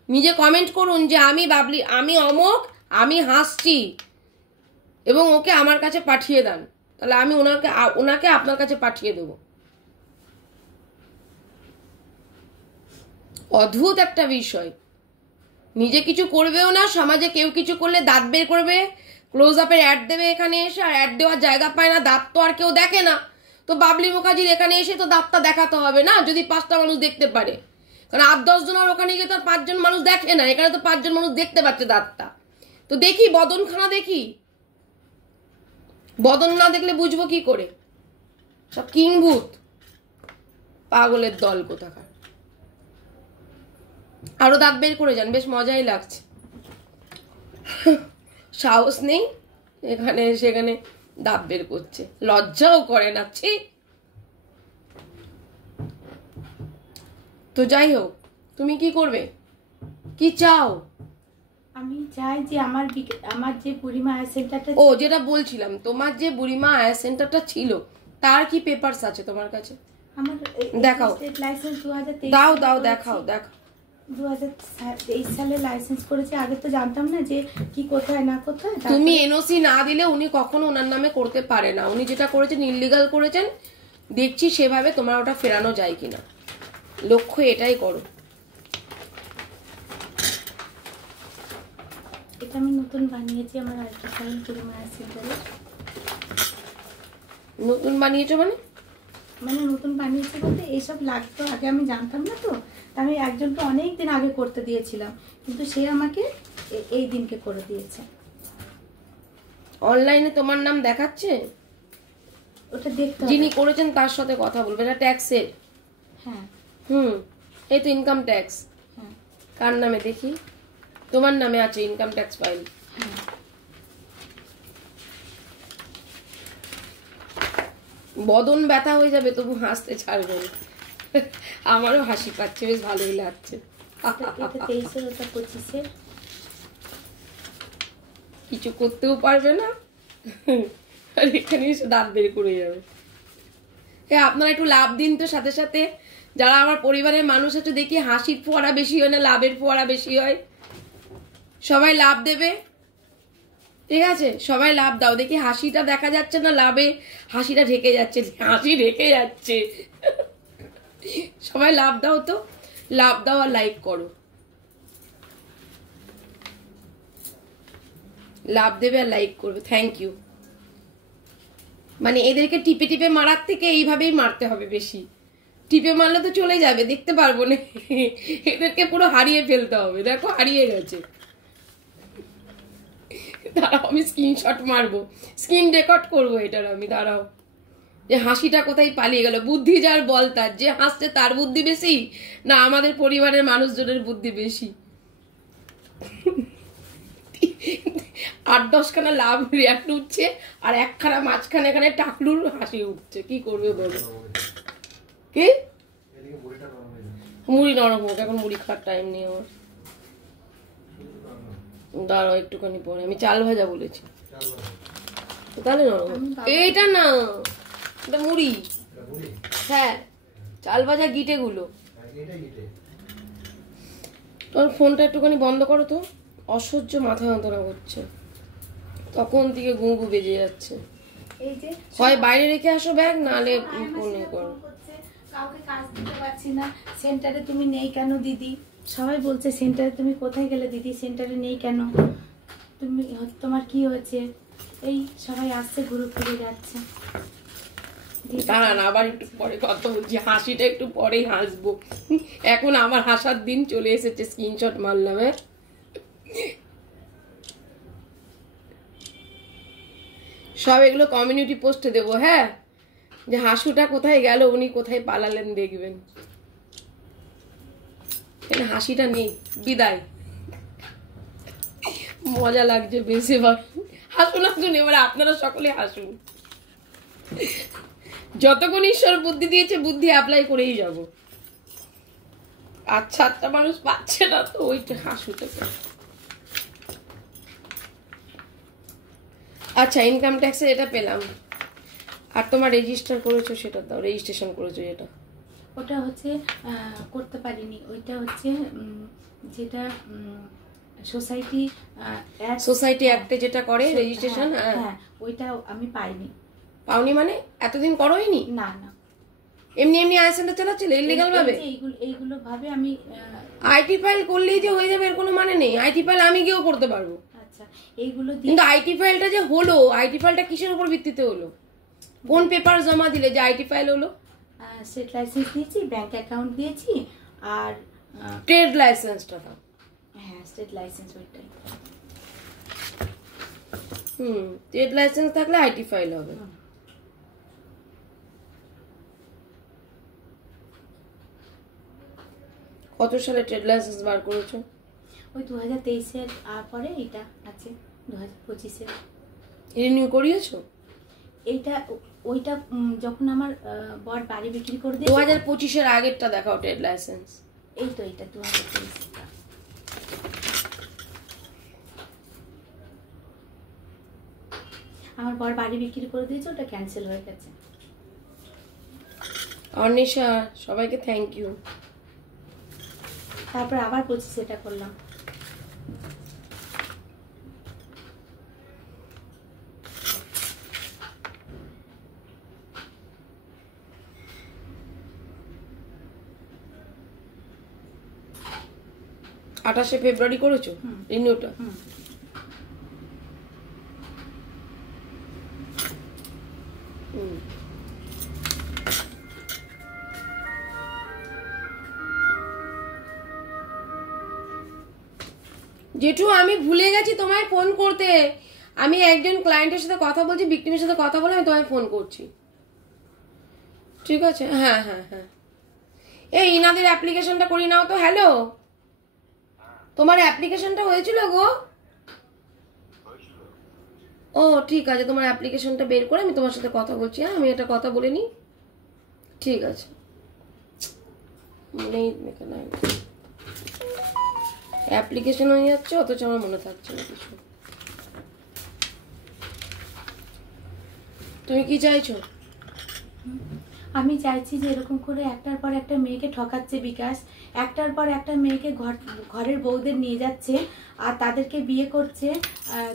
নিজে কমেন্ট করুন যে আমি বাবলি, আমি অমক, আমি হাসছি, এবং ওকে আমার কাছে পাঠিয়ে দেন। তাহলে আমি ওনাকে আপনার কাছে পাঠিয়ে দেব। অদ্ভুত একটা বিষয়। নিজে কিছু করবেও না, সমাজে কেউ কিছু করলে দাঁত বের করবে, ক্লোজ আপের অ্যাড দেবে এখানে এসে, আর অ্যাড দেওয়ার জায়গা পায় না, দাঁত তো আর কেউ দেখে না। তো বাবলি মুখার্জির এখানে এসে তো দাঁতটা দেখাতে হবে না, যদি 5টা মানুষ দেখতে পারে। কারণ 8-10 জনের ওখানে গিয়ে তো 5 জন মানুষ দেখে না, এখানে তো 5 জন মানুষ দেখতে পাচ্ছে দাঁতটা। তো দেখি বদনখানা, দেখি বদন না দেখলে বুঝবো কি করে? সব কিংভূত, পাগলের দল কোথাকার। আরো দাঁত বের করে যান, বেশ মজাই লাগছে। সাহস নেই, এখানে সেখানে দাঁত বের করছে, লজ্জাও করে না। ছি। তো যাই হোক, তুমি কি করবে, কি চাও? আমি চাই যে আমার যে বুড়িমা আয়া সেন্টারটা, ও যেটা বলছিলাম, তোমার যে বুড়িমা আয়া সেন্টারটা ছিল, তার কি পেপারস আছে তোমার কাছে? আমার দেখাও, লাইসেন্স 2023 দাও দাও, দেখাও দেখাও। 2023 সালে লাইসেন্স করেছে। আগে তো জানতাম না যে কি কোথায় না কোথায়। তুমি এনওসি না দিলে উনি কখনো ওনার নামে করতে পারে না। উনি যেটা করেছেন ইললিগাল করেছেন, দেখছি সেভাবে তোমার ওটা ফেরানো যায় কিনা। লক্ষ্য এটাই করো। এটা আমি নতুন বানিয়েছি আমার আল্ট্রাসাউন্ড বুড়িমা আয়া সেন্টারে। নতুন বানিয়েছো মানে? মানে নতুন বানিয়েছি বলতে এইসব লাগতো, আগে আমি জানতাম না। তো আমি একজনকে অনেক দিন আগে করতে দিয়েছিলাম, কিন্তু সে আমাকে এই দিনকে করে দিয়েছে। অনলাইনে তোমার নাম দেখাচ্ছে? ওটা দেখতে যিনি করেছেন তার সাথে কথা বলবে। এটা ট্যাক্সের? হ্যাঁ। এই তো ইনকাম ট্যাক্স। হ্যাঁ। কার নামে দেখি? তোমার নামে আছে ইনকাম ট্যাক্স ফাইল। হ্যাঁ। বদন ব্যথা হয়ে যাবে, তবু হাসতে ছাড়বে না। আমারও হাসি পাচ্ছে, বেশ ভালোই লাগছে। এটা 23-এর, ওটা 25-এর। কিছু করতেও পারবে না, আর এখানে এসে দাঁত বের করে যাবে। আপনারা একটু লাভ দিন তো সাথে সাথে। যারা আমার পরিবারের মানুষ আছে, দেখি হাসির ফোয়ারা বেশি হয় না লাভের ফোয়ারা বেশি হয়? সবাই লাভ দেবে, ঠিক আছে? সবাই লাভ দাও। দেখি হাসিটা দেখা যাচ্ছে না, লাভে হাসিটা ঢেকে যাচ্ছে, হাসি ঢেকে যাচ্ছে। সবাই লাভ দাও তো, লাভ দাও আর লাইক করো। লাভ দেবে আর লাইক করবে। Thank you. মানে এদেরকে টিপে টিপে মারার থেকে এইভাবেই মারতে হবে বেশি। টিপে মারলে তো চলে যাবে, দেখতে পারবো না। এদেরকে পুরো হারিয়ে ফেলতে হবে। দেখো হারিয়ে গেছে। দাঁড়াও, আমি স্ক্রিনশট মারবো, স্ক্রিন রেকর্ড করবো এটার আমি। দাঁড়াও, যে হাসিটা কোথায় পালিয়ে গেল। বুদ্ধি যার বল তার, যে হাসছে তার বুদ্ধি বেশি না আমাদের পরিবারের মানুষজনের বুদ্ধি বেশি? 8-10 খানা লাভ রিয়াক্ট উঠছে, আর একখানা মাঝখানে এখানে টাকলুর হাসি উঠছে। কি করবে বলো? কি মুড়ি নরম হোক, এখন মুড়ি খাওয়ার টাইম নেই আমার। দাঁড়াও একটুখানি পরে। আমি চাল ভাজা বলেছি, তাহলে নরম। এইটা না, এটা মুড়ি। হ্যাঁ, চাল ভাজা গিটে গুলো। তোর ফোনটা একটুখানি বন্ধ করো তো, অসহ্য মাথা যন্ত্রণা করছে, তখন থেকে গু গু বেজে যাচ্ছে। এই যে হয় বাইরে রেখে আসো ব্যাগ, নাহলে ফোনে করো। কাউকে কাজ দিতে পারছি না। সেন্টারে তুমি নেই কেন দিদি? সবাই বলছে সেন্টারে তুমি কোথায় গেলে দিদি, সেন্টারে নেই কেন, তুমি তোমার কি হয়েছে? এই সবাই আসছে, ঘুরে ফিরে যাচ্ছে। দাঁড়ান, আবার একটু পরে কথা বলছি, হাসিটা একটু পরেই হাসবো। এখন আমার হাসার দিন চলে এসেছে। স্ক্রিনশট মারলাম। সব এগুলো কমিউনিটি পোস্টে দেবো। হ্যাঁ, যে হাসুটা কোথায় গেল, উনি কোথায় পালালেন দেখবেন। হাসিটা নেই, বিদায়। মজা লাগছে বেশ। এবার হাসুন, হাসুন, এবার আপনারা সকলে হাসুন। যতক্ষণ ঈশ্বর বুদ্ধি দিয়েছে বুদ্ধি অ্যাপ্লাই করেই যাব। আচ্ছা আচ্ছা মানুষ পাচ্ছে না তো ওইটা হাসুটা। আচ্ছা, ইনকাম ট্যাক্সে এটা পেলাম। আর তোমার রেজিস্টার করেছো সেটা দাও, রেজিস্ট্রেশন করেছো যেটা। ওটা হচ্ছে করতে পারিনি। ওইটা হচ্ছে যেটা সোসাইটি অ্যাক্টে যেটা করে রেজিস্ট্রেশন, হ্যাঁ ওইটা আমি পাইনি। পাওনি মানে এতদিন করোইনি? না না, এমনি এমনি আইসেন্টার চালাচ্ছিল ইলিগাল ভাবে। এইগুলো ভাবে আমি আইটি ফাইল করলেই যে হয়ে যাবে এর কোনো মানে নেই। আইটি ফাইল আমি গিয়েও করতে পারবো। আচ্ছা, এইগুলো কিন্তু আইটি ফাইলটা যে হলো, আইটি ফাইলটা কিসের উপর ভিত্তিতে হলো? কোন পেপার জমা দিলে যে আইটি ফাইল হলো? স্টেট লাইসেন্স দিয়েছি, ব্যাংক অ্যাকাউন্ট দিয়েছি, আর ট্রেড লাইসেন্সটা দাও। হ্যাঁ, স্টেট লাইসেন্স ওইটাই। ট্রেড লাইসেন্স থাকলে আইটি ফাইল হবে। কত সালে ট্রেড লাইসেন্স বার করেছো? ওই 2023-এর পরে এটা আছে 2025-এর। রিনিউ করিয়েছো? এইটা ওইটা যখন আমার বর বাড়ি বিক্রি করে দিয়ে 2025-এর আগেরটা দেখাও ট্রেড লাইসেন্স। এই তো এটা 2023। আমার বর বাড়ি বিক্রি করে দিয়েছে, ওটা ক্যান্সেল হয়ে গেছে। অনিশা, সবাইকে থ্যাংক ইউ। তারপর আবার 25 এটা করলাম। আঠাশে ফেব্রুয়ারি করেছো রিনিউটা? জেঠু, আমি ভুলে গেছি তোমায় ফোন করতে। আমি একজন ক্লায়েন্টের সাথে কথা বলছি, ভিক্টিমের সাথে কথা বলে আমি তোমায় ফোন করছি। ঠিক আছে? হ্যাঁ হ্যাঁ হ্যাঁ। এই ইনাদের অ্যাপ্লিকেশনটা করি নাও তো। হ্যালো, তোমার অ্যাপ্লিকেশনটা হয়েছিল গো? ও ঠিক আছে, তোমার অ্যাপ্লিকেশনটা বের করে আমি তোমার সাথে কথা বলছি। হ্যাঁ, আমি এটা কথা বলে নিই। ঠিক আছে। মনেই অ্যাপ্লিকেশন হয়ে যাচ্ছে অথচ আমার মনে থাকছে না কিছু। তুমি কি চাইছো? আমি চাইছি যে এরকম করে একটার পর একটা মেয়েকে ঠকাচ্ছে বিকাশ, একটার পর একটা মেয়েকে ঘরের বউদের নিয়ে যাচ্ছে আর তাদেরকে বিয়ে করছে।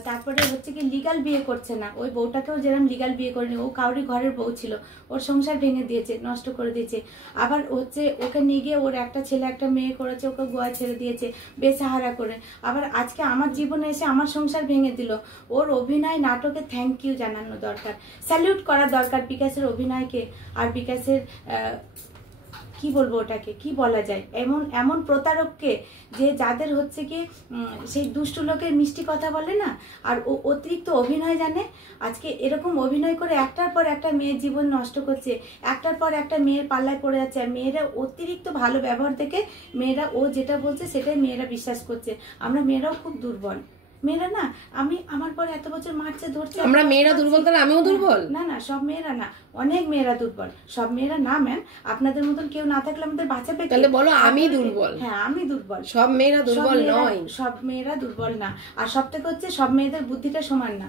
তারপরে হচ্ছে কি লিগাল বিয়ে করছে না, ওই বউটাকেও যেরকম লিগাল বিয়ে করেনি, ও কাউরি ঘরের বউ ছিল, ওর সংসার ভেঙে দিয়েছে, নষ্ট করে দিয়েছে। আবার হচ্ছে ওকে নিয়ে গিয়ে ওর একটা ছেলে একটা মেয়ে করেছে, ওকে গোয়া ছেড়ে দিয়েছে বেসাহারা করে। আবার আজকে আমার জীবনে এসে আমার সংসার ভেঙে দিল। ওর অভিনয় নাটকে থ্যাংক ইউ জানানো দরকার, স্যালিউট করা দরকার বিকাশের অভিনয়কে। আর বিকাশের কি বলবো, ওটাকে কি বলা যায়, এমন এমন প্রতারককে, যে যাদের হচ্ছে কি সেই দুষ্টু লোকের মিষ্টি কথা বলে না, আর ও অতিরিক্ত অভিনয় জানে। আজকে এরকম অভিনয় করে একটার পর একটা মেয়ের জীবন নষ্ট করছে, একটার পর একটা মেয়ের পাল্লায় পড়ে যাচ্ছে। আর মেয়েরা অতিরিক্ত ভালো ব্যবহার দেখে মেয়েরা ও যেটা বলছে সেটাই মেয়েরা বিশ্বাস করছে। আমরা মেয়েরাও খুব দুর্বল। মেয়েরা না, আমি আমার পরে এত বছর মারছে ধরছে, আমরা মেয়েরা দুর্বল? তাহলে আমিও দুর্বল? না না, সব মেয়েরা না, অনেক মেয়েরা দুর্বল। সব মেয়েরা না ম্যাম, আপনাদের মতন কেউ না থাকলে আমাদের বাঁচাবে। তাহলে বলো আমি দুর্বল? হ্যাঁ, আমি দুর্বল। সব মেয়েরা দুর্বল নয়, সব মেয়েরা দুর্বল না। আর সব থেকে হচ্ছে সব মেয়েদের বুদ্ধিটা সমান না।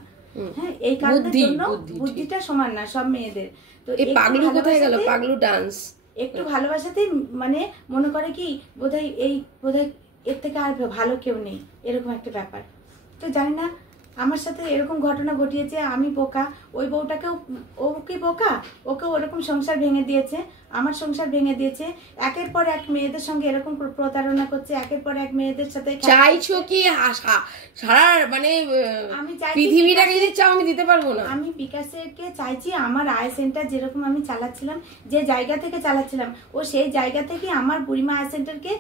হ্যাঁ, এই কারণের জন্য বুদ্ধিটা সমান না সব মেয়েদের। তো এই পাগলু কোথায় গেল? পাগলু ডান্স একটু ভালোবাসাতেই মানে মনে করে কি বোধহয় এর থেকে আর ভালো কেউ নেই, এরকম একটা ব্যাপার। তো জানি না, আমার সাথে এরকম ঘটনা ঘটিয়েছে, আমি বোকা, ওই বউটাকেও, ও কি বোকা, ওকেও ওরকম সংসার ভেঙে দিয়েছে, আমার সংসার ভেঙে দিয়েছে, একের পর এক মেয়েদের সঙ্গে এরকম প্রতারণা করছে, একের পর এক মেয়েদের সাথে। চাইছো কি সারা মানে আমি চাইছি পৃথিবীটাকে যদি চাও আমি দিতে পারবো না। আমি বিকাশকে চাইছি আমার আয় সেন্টার যেরকম আমি চালাচ্ছিলাম, যে জায়গা থেকে চালাচ্ছিলাম, ও সেই জায়গা থেকে আমার বুড়িমা আয় সেন্টারকে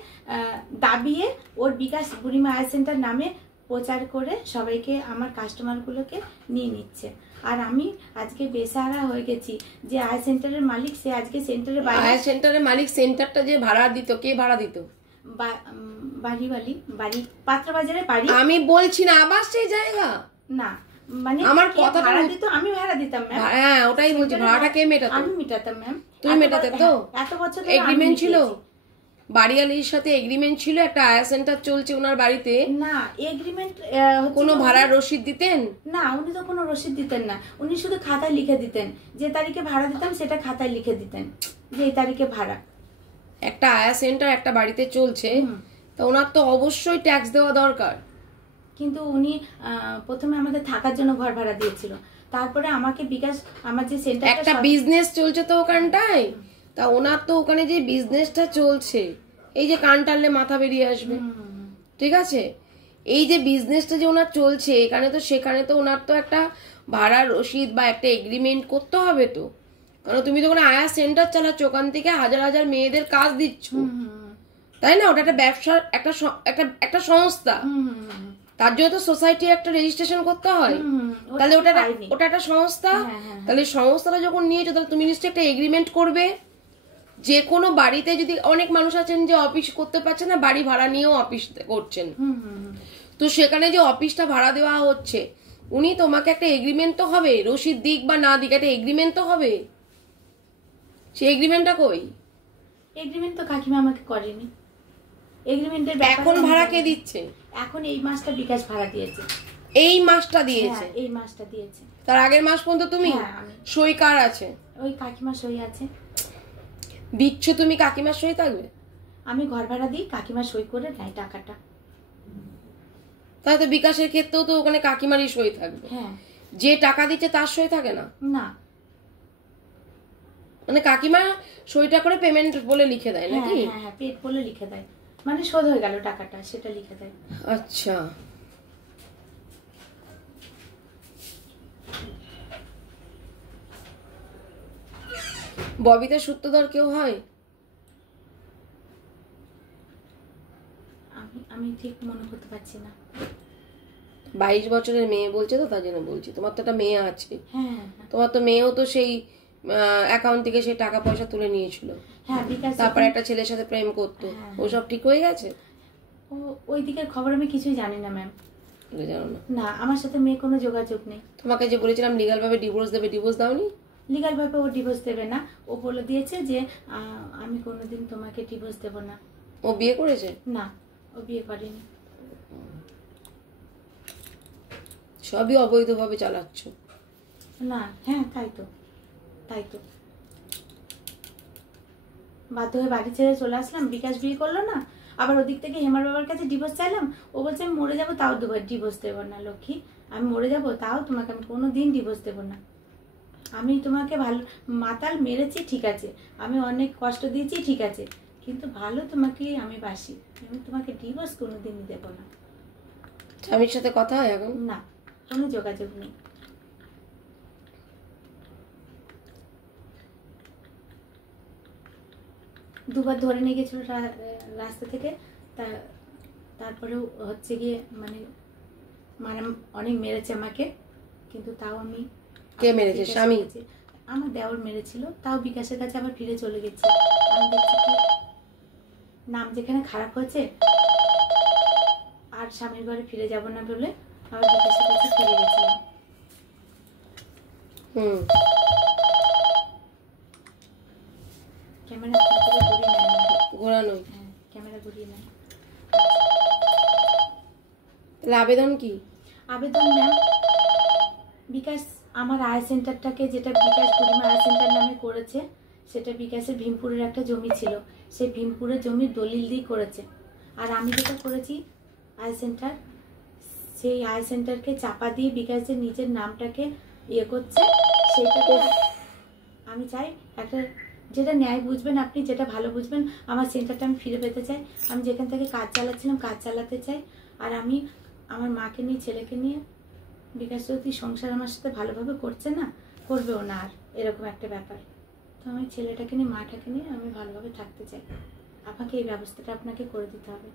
দাবিয়ে ওর বিকাশ বুড়িমা আয় সেন্টার নামে প্রচার করে সবাইকে, আমার কাস্টমারগুলোকে নিয়ে নিচ্ছে। আর আমি আজকে বেসাহারা হয়ে গেছি, যে আয় সেন্টারের মালিক সে আজকে সেন্টারের বাইরে। আয় সেন্টারের মালিক সেন্টারটা যে ভাড়া দিত, কে ভাড়া দিত? বাড়ি পাত্রা বাজারে বাড়ি। আমি বলছি না আবার সেই জায়গা না, মানে আমার কথা ভাড়া দিত, আমি ভাড়া দিতাম ম্যাম। হ্যাঁ ওটাই বলছি, ভাড়াটা কে মেটাতো? আমি মেটাতাম ম্যাম। তুমি মেটাতে তো? এত বছর এগ্রিমেন্ট ছিল, বাড়িওয়ালির সাথে এগ্রিমেন্ট ছিল, একটা আয়া সেন্টার চলছে ওনার বাড়িতে। না এগ্রিমেন্ট কোনো ভাড়ার রসিদ দিতেন না? উনি তো কোনো রসিদ দিতেন না, উনি শুধু খাতায় লিখে দিতেন, যে তারিখে ভাড়া দিতাম সেটা খাতায় লিখে দিতেন যে এই তারিখে ভাড়া। একটা আয়া সেন্টার একটা বাড়িতে চলছে, তা ওনার তো অবশ্যই ট্যাক্স দেওয়া দরকার। কিন্তু উনি প্রথমে আমাদের থাকার জন্য ঘর ভাড়া দিয়েছিল, তারপরে আমাকে বিকাশ, আমার যে সেন্টার, একটা বিজনেস চলছে তো ওখানটায়, তা ওনার তো ওখানে যে বিজনেসটা চলছে, এই যে কান টানলে মাথা বেরিয়ে আসবে, ঠিক আছে, এই যে বিজনেসটা যে ওনার চলছে এখানে, তো সেখানে তো ওনার তো একটা ভাড়ার রসিদ বা একটা এগ্রিমেন্ট করতে হবে তো, কারণ তুমি তো ওখানে আয়া সেন্টার চালাচ্ছ, ওখান থেকে হাজার হাজার মেয়েদের কাজ দিচ্ছ, তাই না? ওটা একটা ব্যবসার একটা সংস্থা, তার জন্য তো সোসাইটি একটা রেজিস্ট্রেশন করতে হয়, তাহলে ওটা একটা সংস্থা, তাহলে সংস্থাটা যখন নিয়েছো তাহলে তুমি নিশ্চয়ই একটা এগ্রিমেন্ট করবে। যে কোনো বাড়িতে যদি অনেক মানুষ আছেন যে অফিস করতে পারছে না, বাড়ি ভাড়া নিয়েও অফিস করছেন, তো সেখানে যে অফিসটা ভাড়া দেওয়া হচ্ছে, উনি তোমাকে একটা এগ্রিমেন্ট তো হবে, রসিদ দিক বা না দিক একটা এগ্রিমেন্ট তো হবে। সেই এগ্রিমেন্টটা কই? এগ্রিমেন্ট তো কাকিমা আমাকে করেনি। এগ্রিমেন্টের এখন ভাড়া কে দিচ্ছে? এখন এই মাসটা বিকাশ ভাড়া দিয়েছে। এই মাসটা দিয়েছে? এই মাসটা দিয়েছে। তার আগের মাস পর্যন্ত তুমি সই কার আছে? ওই কাকিমা সই আছে। দিচ্ছ তুমি, কাকিমার সই থাকবে? আমি ঘর ভাড়া দিই, কাকিমা সই করে নেয় টাকাটা। তাহলে তো বিকাশের ক্ষেত্রেও তো ওখানে কাকিমারই সই থাকবে। হ্যাঁ, যে টাকা দিচ্ছে তার সই থাকে না? না, মানে কাকিমা সইটা করে পেমেন্ট বলে লিখে দেয় নাকি? হ্যাঁ, পেড বলে লিখে দেয়, মানে শোধ হয়ে গেল টাকাটা সেটা লিখে দেয়। আচ্ছা, ববিতা সূত্রধর কেউ হয়? আমি ঠিক মনে করতে পারছি না। 22 বছরের মেয়ে বলছে তো, তার জন্য বলছি। তোমার তো একটা মেয়ে আছে, হ্যাঁ, তোমার তো মেয়েও তো সেই অ্যাকাউন্ট থেকে সেই টাকা পয়সা তুলে নিয়েছিল, হ্যাঁ, বিকাশ তারপর একটা ছেলের সাথে প্রেম করতো, ওসব ঠিক হয়ে গেছে? ওই দিকের খবর আমি কিছুই জানি না ম্যাম। জানো না? না, আমার সাথে মেয়ে কোনো যোগাযোগ নেই। তোমাকে যে বলেছিলাম লিগাল ভাবে ডিভোর্স দেবে, ডিভোর্স দাওনি? লিগাল ভাবে ও ডিভোর্স দেবে না, ও বলে দিয়েছে যে আমি কোনোদিন তোমাকে ডিভোর্স দেব না। ও বিয়ে করেছে? না, ও বিয়ে করেনি। সবই অবৈধভাবে চালাচ্ছ। না, হ্যাঁ, তাই তো বাধ্য হয়ে বাড়ি ছেড়ে চলে আসলাম। বিকাশ বিয়ে করলো না, আবার ওদিক থেকে হেমার বাবার কাছে ডিভোর্স চাইলাম, ও বলছে আমি মরে যাবো তাও ডিভোর্স দেবো না। লক্ষ্মী, আমি মরে যাবো তাও তোমাকে আমি কোনোদিন ডিভোর্স দেবো না। আমি তোমাকে ভালো মাতাল মেরেছি ঠিক আছে, আমি অনেক কষ্ট দিয়েছি ঠিক আছে, কিন্তু ভালো তোমাকে আমি বাসি, আমি তোমাকে ডিভোর্স কোনোদিনই দেবো না। স্বামীর সাথে কথা হয় এখন? না, কোনো যোগাযোগ নেই। দুবার ধরে নিয়ে গেছিল রাস্তা থেকে, তারপরেও হচ্ছে গিয়ে মানে অনেক মেরেছে আমাকে, কিন্তু তাও আমি। কে মেরেছে? স্বামী? আমার দেওর মেরেছিল, তাও বিকাশের কাছে আবার ফিরে চলে গেছি। আমি দেখছি কি নাম যেখানে খারাপ হয়েছে, আর স্বামীর ঘরে ফিরে যাব না বলে আবার বিকাশের কাছে ফিরে গেছিলাম। ক্যামেরা ঘোরানো? হ্যাঁ, ক্যামেরা ঘুরিয়ে নেয়। তাহলে আবেদন কি? আবেদন ম্যাম, বিকাশ আমার আয় সেন্টারটাকে, যেটা বিকাশ বুড়িমা আয় সেন্টার নামে করেছে, সেটা বিকাশের ভীমপুরের একটা জমি ছিল, সেই ভীমপুরের জমির দলিল দিয়ে করেছে। আর আমি যেটা করেছি আয় সেন্টার, সেই আই সেন্টারকে চাপা দিয়ে বিকাশ যে নিজের নামটাকে ইয়ে করছে, সেইটাকে আমি চাই একটা যেটা ন্যায় বুঝবেন আপনি, যেটা ভালো বুঝবেন। আমার সেন্টারটা আমি ফিরে পেতে চাই। আমি যেখান থেকে কাজ চালাচ্ছিলাম কাজ চালাতে চাই। আর আমি আমার মাকে নিয়ে ছেলেকে নিয়ে, বিকাশ যদি সংসার আমার সাথে ভালোভাবে করছে না, করবেও না আর, এরকম একটা ব্যাপার। তো আমি ছেলেটাকে নিয়ে মাটাকে নিয়ে আমি ভালোভাবে থাকতে চাই। আপনাকে এই ব্যবস্থাটা আপনাকে করে দিতে হবে।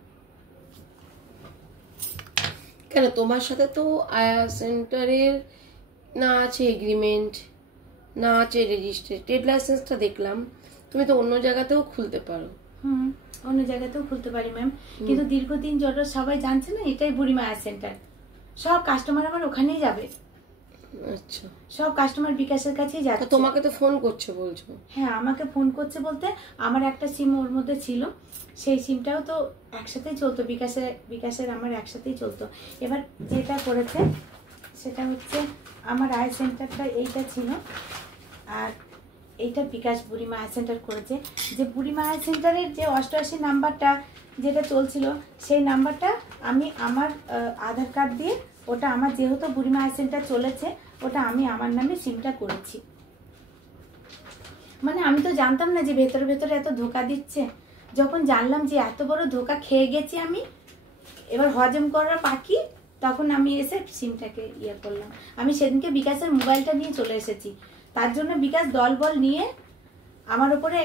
কেন তোমার সাথে তো আয়া সেন্টারের না আছে এগ্রিমেন্ট, না আছে রেজিস্ট্রেড, ট্রেড লাইসেন্সটা দেখলাম। তুমি তো অন্য জায়গাতেও খুলতে পারো। অন্য জায়গাতেও খুলতে পারি ম্যাম, কিন্তু দীর্ঘদিন জন্য সবাই জানছে না এটাই বুড়িমা আয়া সেন্টার। সব কাস্টমার আমার ওখানেই যাবে। আচ্ছা, সব কাস্টমার বিকাশের কাছেই যাচ্ছে। তোমাকে তো ফোন করছে বলছো? হ্যাঁ, আমাকে ফোন করছে বলতে আমার একটা সিম ওর মধ্যে ছিল, সেই সিমটাও তো একসাথেই চলতো, বিকাশের আমার একসাথেই চলতো। এবার যেটা করেছে সেটা হচ্ছে আমার আই সেন্টারটা এইটা ছিল, আর এইটা বিকাশ বুড়িমা আই সেন্টার করেছে। যে বুড়িমা আই সেন্টারের যে 88 নাম্বারটা যেটা চলছিল, সেই নাম্বারটা আমি আমার আধার কার্ড দিয়ে, ওটা আমার যেহেতু বুড়িমা আই সেন্টার চলেছে, ওটা আমি আমার নামে সিমটা করেছি। মানে আমি তো জানতাম না যে ভেতরে ভেতরে এত ধোকা দিচ্ছে। যখন জানলাম যে এত বড় ধোকা খেয়ে গেছি আমি, এবার হজম করার বাকি, তখন আমি এসে সিমটাকে ইয়ে করলাম। আমি সেদিনকে বিকাশের মোবাইলটা নিয়ে চলে এসেছি। তার জন্য বিকাশ দলবল নিয়ে আমার উপরে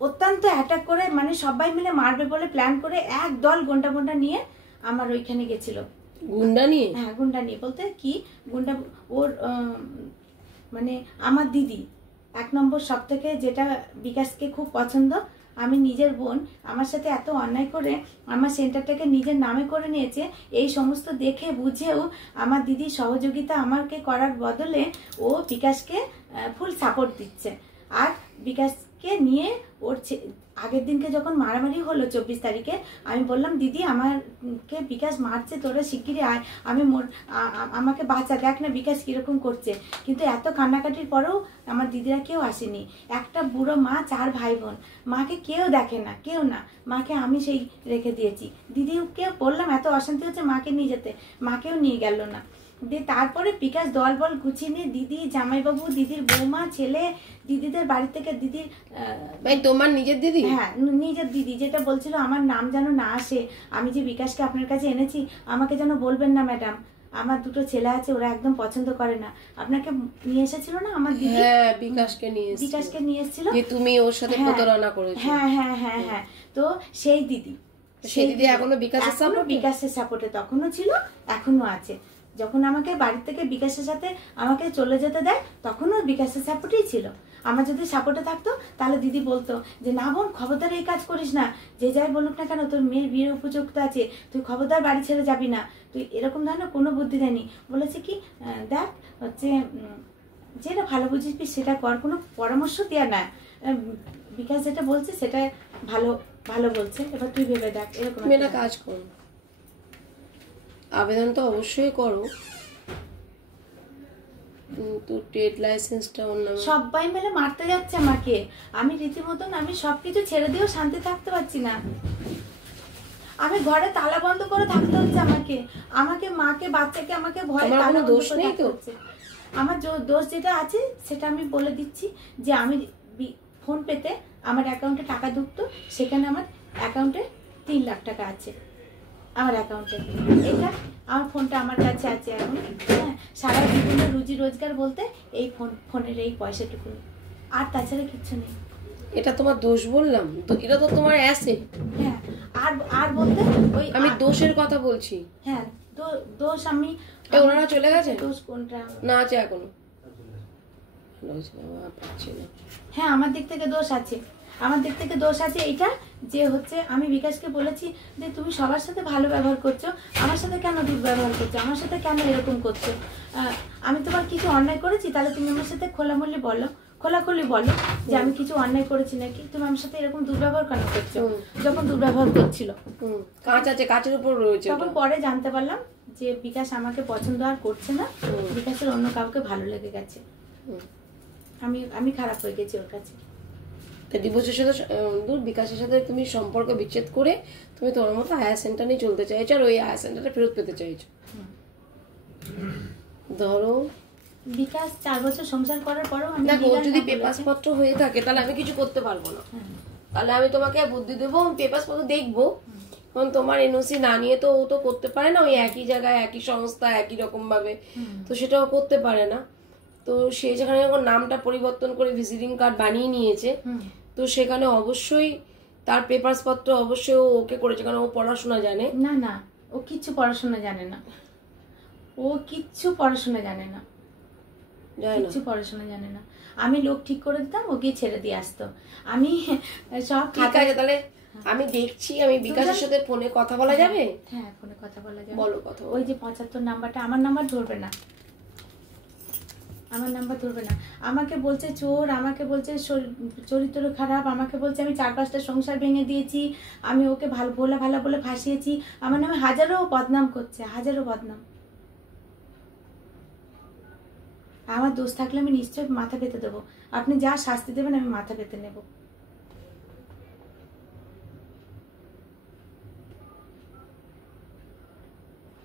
অত্যন্ত অ্যাটাক করে, মানে সবাই মিলে মারবে বলে প্ল্যান করে এক দল গুন্ডা নিয়ে আমার ওইখানে গেছিল। গুন্ডা নিয়ে? হ্যাঁ, গুন্ডা নিয়ে বলতে কি, গুন্ডা ওর মানে আমার দিদি 1 নম্বর, সব থেকে যেটা বিকাশকে খুব পছন্দ, আমি নিজের বোন, আমার সাথে এত অন্যায় করে আমার সেন্টারটাকে নিজের নামে করে নিয়েছে। এই সমস্ত দেখে বুঝেও আমার দিদি সহযোগিতা আমাকে করার বদলে ও বিকাশকে ফুল সাপোর্ট দিচ্ছে। আর বিকাশকে নিয়ে ওর আগের দিনকে যখন মারামারি হলো 24 তারিখে, আমি বললাম দিদি আমাকে বিকাশ মারছে, তোরা শিগগিরই আয়, আমি আমাকে বাঁচা, দেখ না বিকাশ কিরকম করছে। কিন্তু এত কান্নাকাটির পরেও আমার দিদিরা কেউ আসেনি। একটা বুড়ো মা, 4 ভাই বোন, মাকে কেউ দেখে না, কেউ না। মাকে আমি সেই রেখে দিয়েছি। দিদিকে বললাম এত অশান্তি হচ্ছে মাকে নিয়ে যেতে, মাকেও নিয়ে গেল না। দিয়ে তারপরে বিকাশ দলবল গুছিয়ে নিয়ে দিদি, জামাইবাবু, দিদির বৌমা, ছেলে, দিদিদের বাড়ি থেকে, দিদির তোমার নিজের দিদি? হ্যাঁ, নিজের দিদি, যেটা বলছিল আমার নাম যেন না আসে, আমি যে বিকাশকে আপনার কাছে এনেছি আমাকে যেন বলবেন না ম্যাডাম, আমার 2টো ছেলে আছে, ওরা একদম পছন্দ করে না। আপনাকে নিয়ে এসেছিল না আমার দিদি? হ্যাঁ, বিকাশকে নিয়ে এসেছিল যে তুমি ওর সাথে প্রতারণা করেছো। হ্যাঁ। তো সেই দিদি এখনো বিকাশের সাপোর্টে তখনও ছিল, এখনো আছে। যখন আমাকে বাড়ি থেকে বিকাশের সাথে আমাকে চলে যেতে দেয়, তখনও বিকাশের সাপোর্টেই ছিল। আমার যদি সাপোর্টে থাকতো তাহলে দিদি বলতো যে না বোন, খবরদার এই কাজ করিস না, যে যাই বলুক না কেন, তোর মেয়ের বিয়ের উপযুক্ত আছে, তুই খবরদার বাড়ি ছেড়ে যাবি না, তুই এরকম ধরনের কোনো বুদ্ধি দেয়নি। বলেছে কি, দেখ হচ্ছে যেটা ভালো বুঝিস সেটা কর, কোনো পরামর্শ দেওয়া না, বিকাশ যেটা বলছে সেটা ভালো বলছে, এবার তুই ভেবে দেখ। এরকম একটা কাজ করো, আবেদন তো অবশ্যই করো, কিন্তু ট্রেড লাইসেন্সটা ওর নামে। সবাই মিলে মারতে যাচ্ছে আমাকে, আমি রীতিমতন আমি সবকিছু ছেড়ে দিয়েও শান্তি থাকতে পারছি না। আমি ঘরে তালা বন্ধ করে থাকতে হচ্ছে আমাকে মাকে, বাচ্চাকে আমাকে ভয়, তালা বন্ধ করে থাকতে হচ্ছে। আমার দোষ যেটা আছে সেটা আমি বলে দিচ্ছি, যে আমি ফোন পেতে আমার অ্যাকাউন্টে টাকা ঢুকতো, সেখানে আমার অ্যাকাউন্টে 3 লাখ টাকা আছে আমার অ্যাকাউন্টে। এটা আমার ফোনটা আমার কাছে আছে এখন। হ্যাঁ, সারা জীবনের রুজি রোজগার বলতে এই ফোনের এই পয়সাটুকু, আর তাছাড়া কিচ্ছু নেই। এটা তোমার দোষ বললাম? এটা তো তোমার অ্যাসেট। হ্যাঁ, আর বলতে ওই আমি দোষের কথা বলছি। হ্যাঁ, দোষ আমি, ওনারা চলে গেছে? দোষ কোনটা? না, আছে এখনো। হ্যাঁ, আমার দিক থেকে দোষ আছে এইটা, যে হচ্ছে আমি বিকাশকে বলেছি যে তুমি সবার সাথে ভালো ব্যবহার করছো, আমার সাথে কেন দুর্ব্যবহার করছো, আমার সাথে কেন এরকম করছো, আমি তোমার কিছু অন্যায় করেছি, তাহলে তুমি আমার সাথে খোলাখুলি বলো যে আমি কিছু অন্যায় করেছি নাকি, তুমি আমার সাথে এরকম দুর্ব্যবহার কেন করছো। যখন দুর্ব্যবহার করছিল, কাঁচ আছে, কাঁচের উপর রয়েছে, তখন পরে জানতে পারলাম যে বিকাশ আমাকে পছন্দ আর করছে না, বিকাশের অন্য কাউকে ভালো লেগে গেছে, আমি খারাপ হয়ে গেছি ওর কাছে। তা ডিভোর্সের সাথে বিকাশের সাথে তুমি সম্পর্ক বিচ্ছেদ করে তুমি তোমার মতো আয়া সেন্টার নিয়ে চলতে চাইছো, আর ওই আয়া সেন্টারটা ফেরত পেতে চাইছো। ধরো বিকাশ 4 বছর সংসার করার পরেও আমি দেখো যদি পেপারস পত্র হয়ে থাকে তাহলে আমি কিছু করতে পারবো না, তাহলে আমি তোমাকে বুদ্ধি দেবো, পেপারস পত্র দেখবো। কারণ তোমার এনওসি না নিয়ে তো ও তো করতে পারে না, ওই একই জায়গায় একই সংস্থা একই রকম ভাবে, তো সেটাও করতে পারে না। তো সে যেখানে যখন নামটা পরিবর্তন করে ভিজিটিং কার্ড বানিয়ে নিয়েছে, তো সেখানে অবশ্যই তার পেপারস পত্র অবশ্যই ওকে করেছে, কারণ ও পড়াশোনা জানে। না না, ও কিচ্ছু পড়াশোনা জানে না, ও কিচ্ছু পড়াশোনা জানে না, কিচ্ছু পড়াশোনা জানে না। আমি লোক ঠিক করে দিতাম, ও গিয়ে ছেড়ে দিয়ে আসতো। আমি সব ঠিক আছে, তাহলে আমি দেখছি, আমি বিকাশের সাথে ফোনে কথা বলা যাবে? হ্যাঁ ফোনে কথা বলা যাবে। বলো কথা। ওই যে 75 নাম্বারটা, আমার নাম্বার ধরবে না, আমার নাম্বার ধরবে না। আমাকে বলছে চোর, আমাকে বলছে চরিত্র খারাপ, আমাকে বলছে আমি 4-5টা সংসার ভেঙে দিয়েছি, আমি ওকে ভালো বলে ফাঁসিয়েছি। আমার নামে হাজারো বদনাম করছে, হাজারো বদনাম। আমার দোষ থাকলে আমি নিশ্চয়ই মাথা পেতে দেবো, আপনি যা শাস্তি দেবেন আমি মাথা পেতে নেব।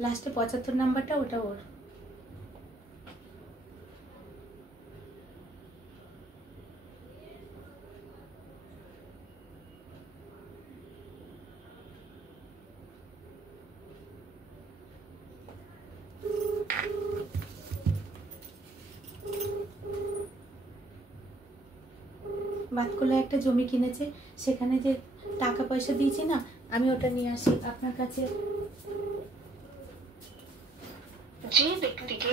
লাস্টে 75 নাম্বারটা ওটা ওর। বাতকুলা একটা জমি কিনেছে, সেখানে যে টাকা পয়সা দিয়েছি না, আমি ওটা নিয়ে আসি আপনার কাছে। যে ব্যক্তিকে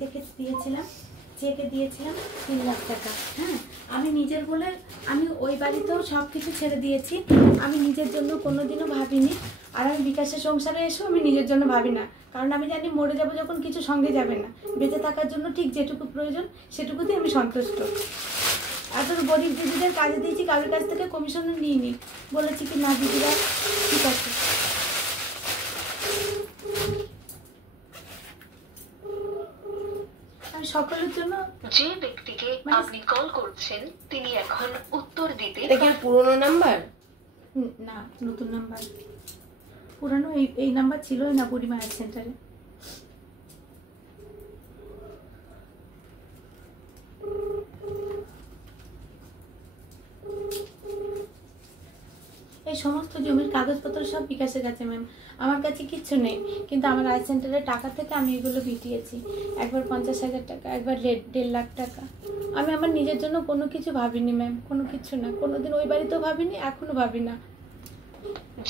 থেকে দিয়েছিলাম, চেকে দিয়েছিলাম 3 লাখ টাকা। হ্যাঁ, আমি নিজের বলে আমি ওই বাড়িতেও সব কিছু ছেড়ে দিয়েছি, আমি নিজের জন্য কোনোদিনও ভাবিনি। আর আমি বিকাশের সংসারে এসেও আমি নিজের জন্য ভাবি না, কারণ আমি জানি মরে যাবো যখন কিছু সঙ্গে যাবে না। বেঁচে থাকার জন্য ঠিক যেটুকু প্রয়োজন সেটুকুতে আমি সন্তুষ্ট। এত গরিব দিদিদের কাজে দিয়েছি, কারোর কাছ থেকে কমিশনও নিইনি, বলেছি কি না দিদিরা ঠিক আছে। আমি সকলের জন্য। যে ব্যক্তিকে আপনি কল করছেন তিনি এখন উত্তর দিতে। এটা কি পুরনো নাম্বার? না, নতুন নাম্বার। পুরানো এই নাম্বার ছিলই না বুড়িমা হেলথ সেন্টারে। এই সমস্ত জমির কাগজপত্র সব বিকাশের কাছে ম্যাম, আমার কাছে কিচ্ছু নেই, কিন্তু আমার আই সেন্টারের টাকা থেকে আমি এগুলো বিটিয়েছি। একবার 50,000 টাকা, একবার 1.5 লাখ টাকা। আমি আমার নিজের জন্য কোনো কিছু ভাবিনি ম্যাম, কোনো কিছু না, কোনোদিন ওই বাড়িতেও ভাবিনি, এখনো ভাবি না।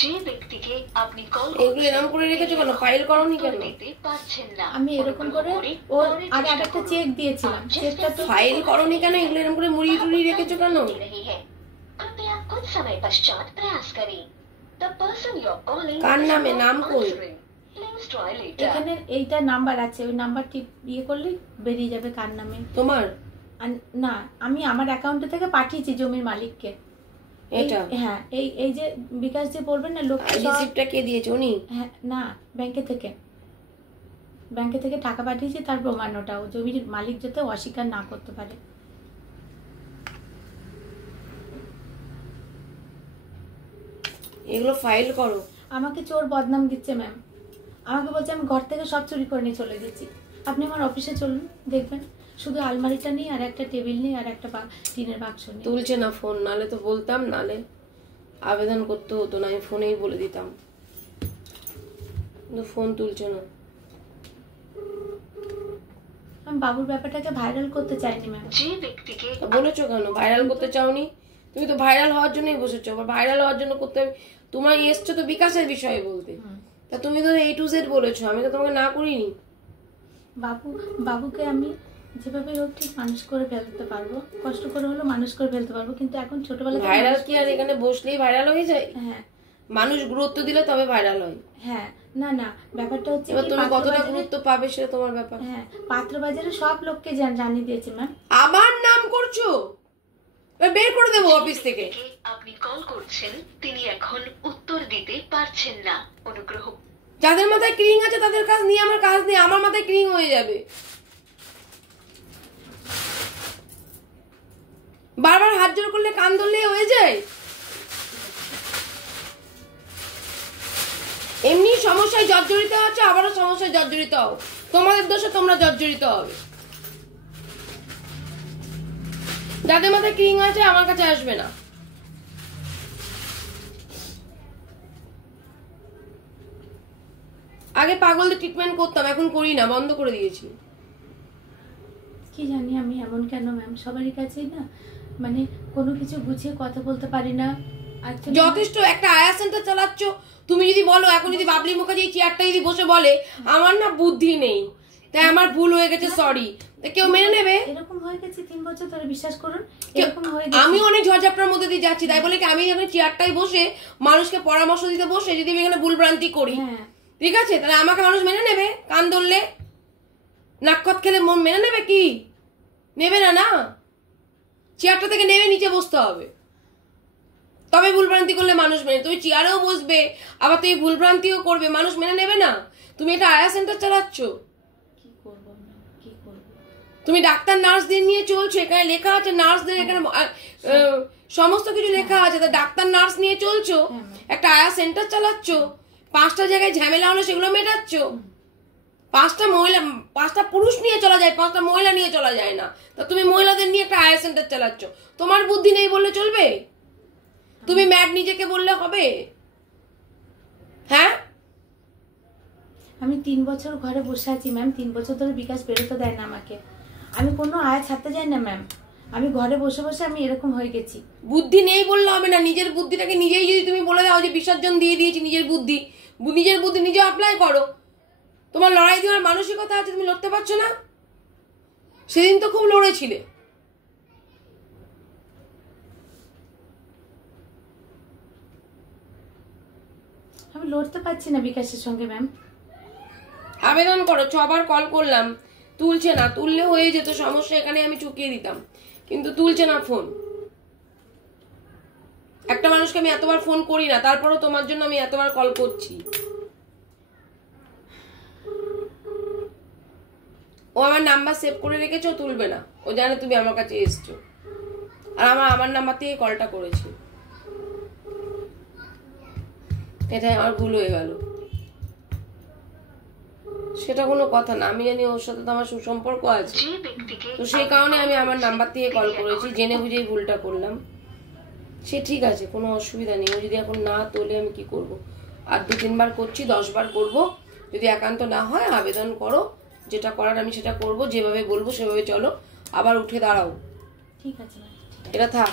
যে ব্যক্তিকে আপনি কল এগুলো এরকম করে রেখেছো কেন? ফাইল করোনি কেন? দিতে পারছেন না। আমি এরকম করে ওর আগে আরেকটা চেক দিয়েছিলাম, চেকটা তো ফাইল করোনি কেন? এগুলো এরকম করে মুড়িয়ে টুড়িয়ে রেখেছো কেন? कृपया कुछ समय पश्चात प्रयास करें। The person you're calling কার নামে? নাম কই? Please try later. এখানে এইটা নাম্বার আছে, ওই নাম্বারটি ইয়ে করলে বেরিয়ে যাবে কার নামে। তোমার না, আমি আমার অ্যাকাউন্টে থেকে পাঠিয়েছি জমির মালিককে। এটা হ্যাঁ, এই যে বিকাশ যে বলবেন না লোক, রিসিপ্টটা কে দিয়েছে উনি? হ্যাঁ, না, ব্যাংকে থেকে টাকা পাঠিয়েছি, তার প্রমাণ ওটা। জমির মালিক যাতে অস্বীকার না করতে পারে। এগুলো ফাইল করো। আমাকে চোর বদনাম দিচ্ছে ম্যাম, আমাকে বলছে আমি ঘর থেকে সব চুরি করে নিয়ে চলে গেছি। আপনি আমার অফিসে চলুন, দেখবেন শুধু আলমারিটা নেই, আর একটা টেবিল নেই, আর একটা টিনের বাক্স নেই। তুলছে না ফোন, নালে তো বলতাম, নালে আবেদন করতে হতো না, আমি ফোনেই বলে দিতাম, কিন্তু ফোন তুলছে না। আমি বাবুর ব্যাপারটাকে ভাইরাল করতে চাইনি ম্যাম। যে ব্যক্তিকে বলেছো কেন ভাইরাল করতে চাওনি? তুমি তো ভাইরাল হওয়ার জন্যই বসেছো, আবার ভাইরাল হওয়ার জন্য করতে হবে। তোমার এসছো তো বিকাশের বিষয়ে বলতে, তা তুমি তো A to Z বলেছো, আমি তো তোমাকে না করিনি। বাবুকে আমি যেভাবে হোক ঠিক মানুষ করে ফেলতে পারবো, কষ্ট করে হলেও মানুষ করে ফেলতে পারবো, কিন্তু এখন ছোটবেলা ভাইরাল কি আর এখানে বসলেই ভাইরাল হয়ে যায়? হ্যাঁ, মানুষ গুরুত্ব দিলে তবে ভাইরাল হয়। হ্যাঁ, না, ব্যাপারটা হচ্ছে এবার তুমি কতটা গুরুত্ব পাবে সেটা তোমার ব্যাপার। হ্যাঁ, পাত্রবাজারে সব লোককে জানিয়ে দিয়েছে ম্যাম। আমার নাম করছো, বের করে দেবো অফিস থেকে। আপনি কল করছেন তিনি এখন উত্তর দিতে পারছেন না। অনুগ্রহ। যাদের মাথায় ক্রিং আছে তাদের কাজ নিয়ে আমার কাজ নেই, আমার মাথায় ক্রিং হয়ে যাবে। বারবার হাত জোর করলে কান ধরলে হয়ে যায়? এমনি সমস্যায় জর্জরিত হচ্ছে, আবারও সমস্যায় জর্জরিত হও। তোমাদের দোষে তোমরা জর্জরিত হবে। যাদের মাথায় ক্রিং আছে আমার কাছে আসবে না। আগে পাগলদের ট্রিটমেন্ট করতাম, এখন করি না, বন্ধ করে দিয়েছি। কি জানি আমি এমন কেন ম্যাম, সবারই কাছেই না মানে কোনো কিছু গুছিয়ে কথা বলতে পারি না। যথেষ্ট। একটা আয়া সেন্টার চালাচ্ছ, তুমি যদি বলো এখন যদি বাবলি মুখার্জি এই চেয়ারটা যদি বসে বলে আমার না বুদ্ধি নেই, তাই আমার ভুল হয়ে গেছে, সরি, কেউ মেনে নেবে? এরকম হয়ে গেছে 3 বছর ধরে, বিশ্বাস করুন এরকম হয়ে গেছে। আমি অনেক ঝড়ঝাপটার মধ্যে দিয়ে যাচ্ছি, তাই বলে কি আমি এখানে চেয়ারটাই বসে মানুষকে পরামর্শ দিতে বসে যদি আমি এখানে ভুলভ্রান্তি করি, ঠিক আছে, তাহলে আমাকে মানুষ মেনে নেবে? কান ধরলে নাকখত খেলে মন মেনে নেবে কি? নেবে না। না, চেয়ারটা থেকে নেমে নিচে বসতে হবে, তবে ভুলভ্রান্তি করলে মানুষ মেনে। তুমি চেয়ারেও বসবে আবার তুমি ভুলভ্রান্তিও করবে, মানুষ মেনে নেবে না। তুমি এটা আয়া সেন্টার চালাচ্ছ, তুমি ডাক্তার নার্সদের নিয়ে চলছো, এখানে লেখা আছে নার্সদের, এখানে সমস্ত কিছু লেখা আছে, ডাক্তার নার্স নিয়ে চলছো, একটা আয়া সেন্টার চালাচ্ছ, 5টা জায়গায় ঝামেলা হলো সেগুলো মেটাচ্ছ। 5টা পুরুষ নিয়ে চলা যায়, 5টা মহিলা নিয়ে চলা যায় না, তা তুমি মহিলাদের নিয়ে একটা আয়া সেন্টার চালাচ্ছ। তোমার বুদ্ধি নেই বললে চলবে? তুমি ম্যাড নিজেকে বললে হবে? হ্যাঁ, আমি 3 বছর ঘরে বসে আছি ম্যাম, 3 বছর ধরে বিকাশ বেরোতে দেয় না আমাকে, আমি কোনো আয় ছাড়তে যাই না ম্যাম, আমি ঘরে বসে বসে আমি এরকম হয়ে গেছি। বুদ্ধি নেই বললে হবে না, নিজের বুদ্ধিটাকে নিজেই যদি তুমি বলে দাও যে বিসর্জন দিয়ে দিয়েছি নিজের বুদ্ধি নিজে অ্যাপ্লাই করো। তোমার লড়াই দেওয়ার মানসিকতা আছে, তুমি লড়তে পারছো না? সেদিন তো খুব লড়েছিলে। আমি লড়তে পারছি না বিকাশের সঙ্গে ম্যাম। আবেদন করো, 6 বার কল করলাম, তুলছে না। তুললে হয়ে যেত সমস্যা, এখানে আমি চুকিয়ে দিতাম, কিন্তু তুলছে না ফোন। একটা মানুষকে আমি এতবার ফোন করি না, তারপরও তোমার জন্য আমি এতবার কল করছি। ও আমার নাম্বার সেভ করে রেখেছে, ও তুলবে না, ও জানে তুমি আমার কাছে এসছো, আর আমার নাম্বার থেকে কলটা করেছি, এটাই আমার ভুল হয়ে গেল। সেটা কোনো কথা না, আমি জানি ওর সাথে তো আমার সুসম্পর্ক আছে, তো সেই কারণে আমি আমার নাম্বার থেকে কল করেছি, জেনে বুঝেই ভুলটা করলাম। সে ঠিক আছে, কোনো অসুবিধা নেই। ও যদি এখন না তোলে আমি কি করব? আর 2-3 বার করছি, 10 বার করব। যদি একান্ত না হয় আবেদন করো, যেটা করার আমি সেটা করব, যেভাবে বলবো সেভাবে চলো, আবার উঠে দাঁড়াও, ঠিক আছে? এটা থাক।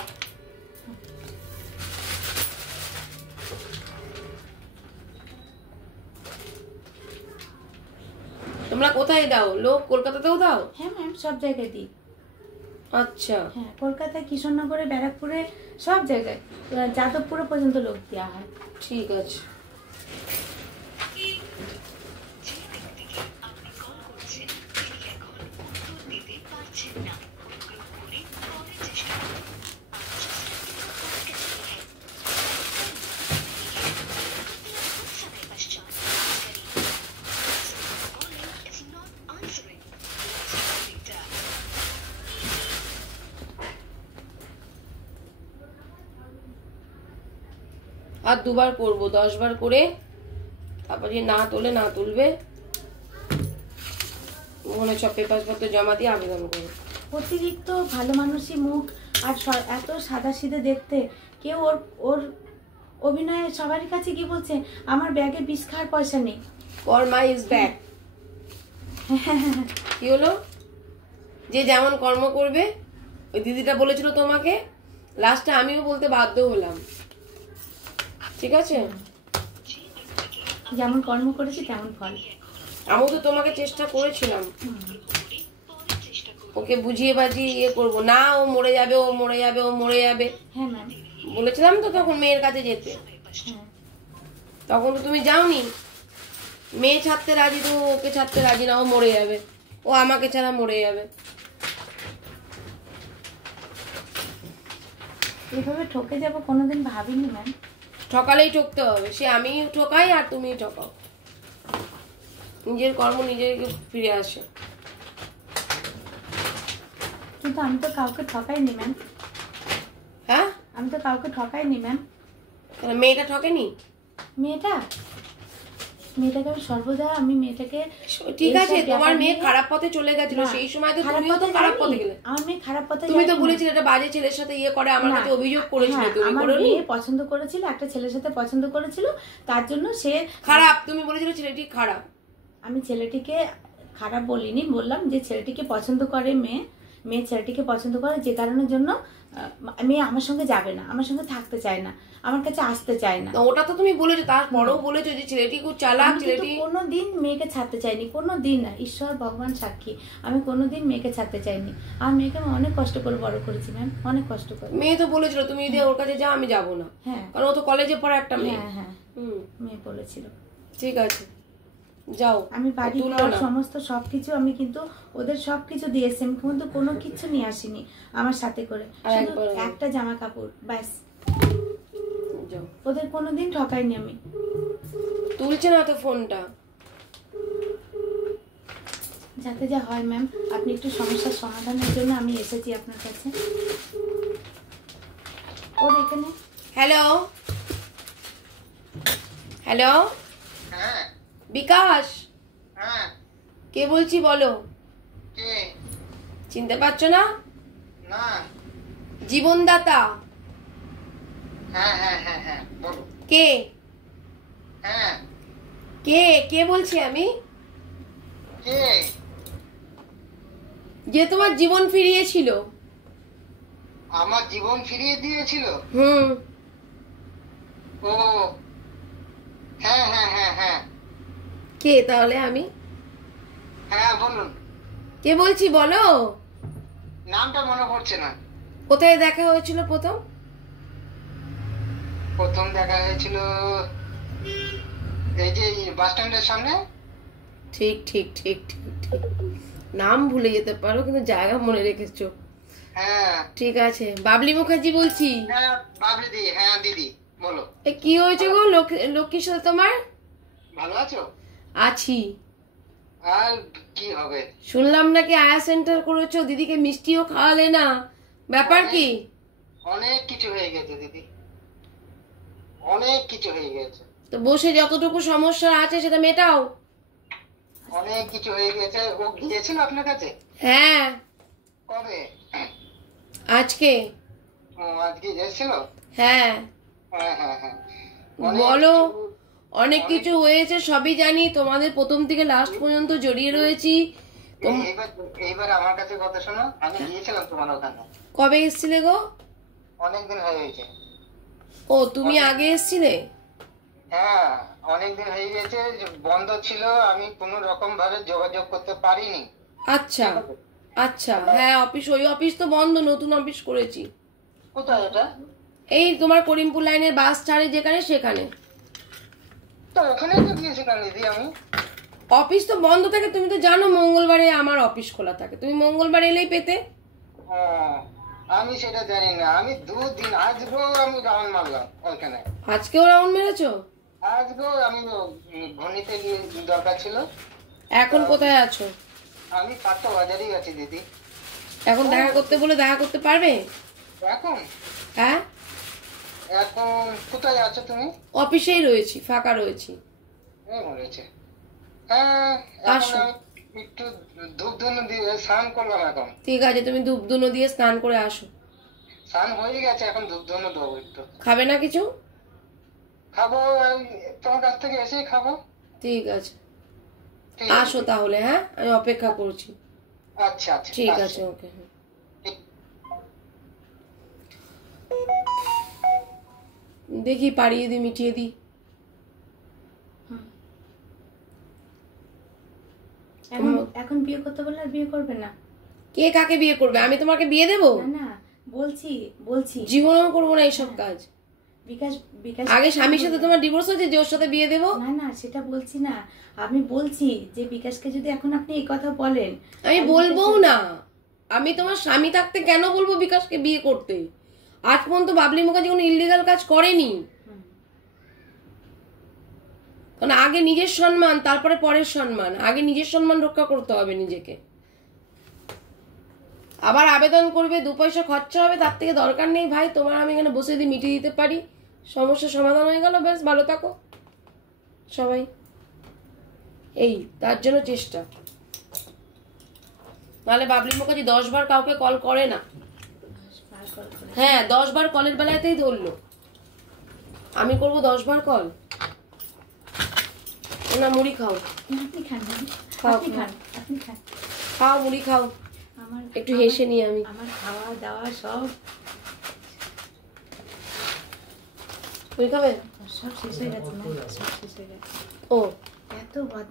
তোমরা কোথায় দাও লোক? কলকাতাতেও দাও? হ্যাঁ ম্যাম, সব জায়গায় দিই। আচ্ছা, হ্যাঁ, কলকাতায়, কিশোরনগরে, ব্যারাকপুরে, সব জায়গায়, যাদবপুরে পর্যন্ত লোক দেওয়া হয়। ঠিক আছে। আর 2 বার করবো, 10 বার করে, তারপর যে না তোলে না তুলবে, ওখানে সব পেপার পত্র জমা দিয়ে আবেদন করবো। অতিরিক্ত ভালো মানুষই মুখ, আর এত সাদা সিধে দেখতে, কেউ ওর অভিনয়ে সবারই কাছে কি বলছে, আমার ব্যাগে বিষ খাওয়ার পয়সা নেই। কর্মা ইজ ব্যাক। কি হলো? যে যেমন কর্ম করবে, ওই দিদিটা বলেছিল তোমাকে, লাস্টে আমিও বলতে বাধ্য হলাম, ঠিক আছে? যেমন কর্ম করেছি তেমন ফল। আমিও তো তোমাকে চেষ্টা করেছিলাম, ওকে বুঝিয়ে বাজিয়ে ইয়ে করবো না, ও মরে যাবে, ও মরে যাবে, ও মরে যাবে। হ্যাঁ ম্যাম, বলেছিলাম তো তখন মেয়ের কাছে যেতে, তখন তো তুমি যাওনি। মেয়ে ছাড়তে রাজি, তো ওকে ছাড়তে রাজি না, ও মরে যাবে, ও আমাকে ছাড়া মরে যাবে। এভাবে ঠকে যাবো কোনোদিন ভাবিনি ম্যাম। ঠকালেই ঠকতে হবে, সে আমি ঠকাই আর তুমি ঠকাও, নিজের কর্ম নিজেকে ফিরে আসে। কিন্তু আমি তো কাউকে ঠকাইনি ম্যাম। আমি তো কাউকে ঠকাইনি ম্যাম। তাহলে মেয়েটা ঠকেনি? মেয়েটাকে আমি সর্বদা মেয়েটাকে, ঠিক আছে, তোমার মেয়ে খারাপ পথে চলে গেছিল, সেই সময় তো তুমিও তো খারাপ পথে গেলে। আমার মেয়ে খারাপ পথে, তুমি তো বলেছিলে এটা বাজে ছেলের সাথে ইয়ে করে, আমার কাছে অভিযোগ করেছিলে, তুমি আমার করোনি? মেয়ে পছন্দ করেছিল, একটা ছেলের সাথে পছন্দ করেছিল, তার জন্য সে খারাপ, তুমি বলেছিলে ছেলেটি খারাপ। আমি ছেলেটিকে খারাপ বলিনি, বললাম যে ছেলেটিকে পছন্দ করে মেয়ে ছেলেটিকে পছন্দ করে, যে কারণের জন্য মেয়ে আমার সঙ্গে যাবে না, আমার সঙ্গে থাকতে চায় না, আমার কাছে আসতে চায় না। ওটা তো তুমি বলেছো, তারপরেও বলেছো যে ছেলেটি খুব চালাক, ছেলেটি কোনোদিন মেয়েকে ছাড়তে চাইনি, কোনোদিন না, ঈশ্বর ভগবান সাক্ষী, আমি কোনোদিন মেয়েকে ছাড়তে চাইনি। আর মেয়েকে আমি অনেক কষ্ট করে বড় করেছি ম্যাম, অনেক কষ্ট করে। মেয়ে তো বলেছিল তুমি যদি ওর কাছে যাও আমি যাবো না, হ্যাঁ, কারণ ও তো কলেজে পড়া একটা মেয়ে। হ্যাঁ, মেয়ে বলেছিল। ঠিক আছে, যাও। আমি বাড়ি সমস্ত সবকিছু আমি কিন্তু ওদের সবকিছু দিয়ে এসছি, আমি কিন্তু কোনো কিছু নিয়ে আসিনি আমার সাথে করে, শুধু একটা জামা কাপড় ব্যাস। ওদের কোনোদিন ঠকাইনি আমি। তুলছে না তো ফোনটা। যাতে যা হয় ম্যাম, আপনি একটু সমস্যার সমাধানের জন্য আমি এসেছি আপনার কাছে। ওর এখানে হ্যালো হ্যালো, হ্যাঁ বিকাশ, হ্যাঁ কে বলছি বলো? কে? চিনতে পারছো না? না। জীবনদাতা। হ্যাঁ হ্যাঁ হ্যাঁ হ্যাঁ বলো। কে? হ্যাঁ কে কে বলছি আমি? কে? যে তোমার জীবন ফিরিয়েছিল। আমার জীবন ফিরিয়ে দিয়েছিল? ও হ্যাঁ হ্যাঁ হ্যাঁ হ্যাঁ। কে তাহলে আমি? হ্যাঁ বলুন। কে বলছি বলো? নামটা মনে পড়ছে না। কোথায় দেখা হয়েছিল প্রথম? প্রথম দেখা হয়েছিল এই যে বাস স্ট্যান্ডের সামনে। ঠিক ঠিক ঠিক ঠিক ঠিক, নাম ভুলে যেতে পারো কিন্তু জায়গা মনে রেখেছো। হ্যাঁ ঠিক আছে, বাবলি মুখার্জি বলছি। হ্যাঁ বাবলি দি, হ্যাঁ দিদি বলো। কি হয়েছে গো লক্ষ্মীর সাথে তোমার? ভালো আছো? আছি। আর কি হবে? শুনলাম নাকি আয়া সেন্টার করেছো, দিদিকে মিষ্টিও খাওয়ালে না, ব্যাপার কি? অনেক কিছু হয়ে গেছে দিদি, অনেক কিছু হয়ে গেছে। তো বসে যতটুকু সমস্যা আছে সেটা মেটাও। অনেক কিছু হয়ে গেছে। ও গিয়েছিল আপনার কাছে? হ্যাঁ। কবে? আজকে। ও আজকে এসেছিল? হ্যাঁ। হ্যাঁ হ্যাঁ হ্যাঁ। বলো, অনেক কিছু হয়েছে সবই জানি, তোমাদের প্রথম থেকে লাস্ট পর্যন্ত জড়িয়ে রয়েছি। এইবার আমার কাছে কথা শোনো, আমি গিয়েছিলাম তোমার ওখানে। কবে এসেছিলে গো? অনেকদিন হয়ে গেছে। ও তুমি আগে এসেছিলে? হ্যাঁ অনেকদিন হয়ে গেছে, বন্ধ ছিল, আমি কোনো রকম ভাবে যোগাযোগ করতে পারিনি। আচ্ছা আচ্ছা, হ্যাঁ অফিস, ওই অফিস তো বন্ধ, নতুন অফিস করেছি। কোথায় এটা? এই তোমার করিমপুর লাইনের বাস ছাড়ে যেখানে, সেখানে। তো ওখানে তো গিয়েছিলাম দিদি আমি। অফিস তো বন্ধ থাকে, তুমি তো জানো মঙ্গলবারে আমার অফিস খোলা থাকে, তুমি মঙ্গলবার এলেই পেতে। আমি সেটা জানি না, আমি দুদিন, আজকেও আমি রাউন্ড মারলাম ওইখানে। আজকেও রাউন্ড মেরেছো? আজকেও আমি ঘনিতে গিয়ে দরকার ছিল। এখন কোথায় আছো? আমি 7টা বাজারেই আছি দিদি। এখন দেখা করতে বলে দেখা করতে পারবে? এখন? হ্যাঁ। এখন কোথায় আছো তুমি? অফিসেই রয়েছি, ফাঁকা রয়েছি। হ্যাঁ আসো। একটু ধূপ ধুনো দিয়ে স্নান করলাম এখন। ঠিক আছে, তুমি ধূপ ধুনো দিয়ে স্নান করে আসো। স্নান হয়ে গেছে, এখন ধূপ ধুনো দেবো একটু। খাবে না কিছু? খাবো, তোমার কাছ থেকে এসেই খাবো। ঠিক আছে, আসো তাহলে। হ্যাঁ, আমি অপেক্ষা করছি। আচ্ছা আচ্ছা ঠিক আছে, ওকে। দেখি পাড়িয়ে দিই, মিটিয়ে দিই। এখন বিয়ে করতে বললে আর বিয়ে করবে না? কে কাকে বিয়ে করবে? আমি তোমাকে বিয়ে দেবো? না বলছি জীবনেও করবো না এইসব কাজ। বিকাশ আগে স্বামীর সাথে তোমার ডিভোর্স হয়েছে যে ওর সাথে বিয়ে দেবো? না সেটা বলছি না, আমি বলছি যে বিকাশকে যদি এখন আপনি এই কথা বলেন। আমি বলবো না, আমি তোমার স্বামী থাকতে কেন বলবো বিকাশকে বিয়ে করতে? আজ পর্যন্ত বাবলি মুখার্জি কোনো ইলিগাল কাজ করেনি। কারণ আগে নিজের সম্মান, তারপরে পরের সম্মান। আগে নিজের সম্মান রক্ষা করতে হবে নিজেকে। আবার আবেদন করবে, 2 পয়সা খরচা হবে, তার থেকে দরকার নেই ভাই। তোমার আমি এখানে বসে দিয়ে মিটিয়ে দিতে পারি, সমস্যার সমাধান হয়ে গেল, বেশ ভালো থাকো সবাই। এই তার জন্য চেষ্টা, নাহলে বাবলি মুখার্জি 10 বার কাউকে কল করে না। হ্যাঁ 10 বার কলের বেলাতেই ধরলো, আমি করবো 10 বার কল? না মুড়ি খাও, আপনি খান না, খাও, আপনি খান, আপনি খান। খাও মুড়ি খাও, আমার একটু হেসে নিই আমি। আমার খাওয়া দাওয়া সব মুড়ি খাবে? সব শেষ হয়ে গেছে মা, সব শেষ হয়ে গেছে। ও এত বদ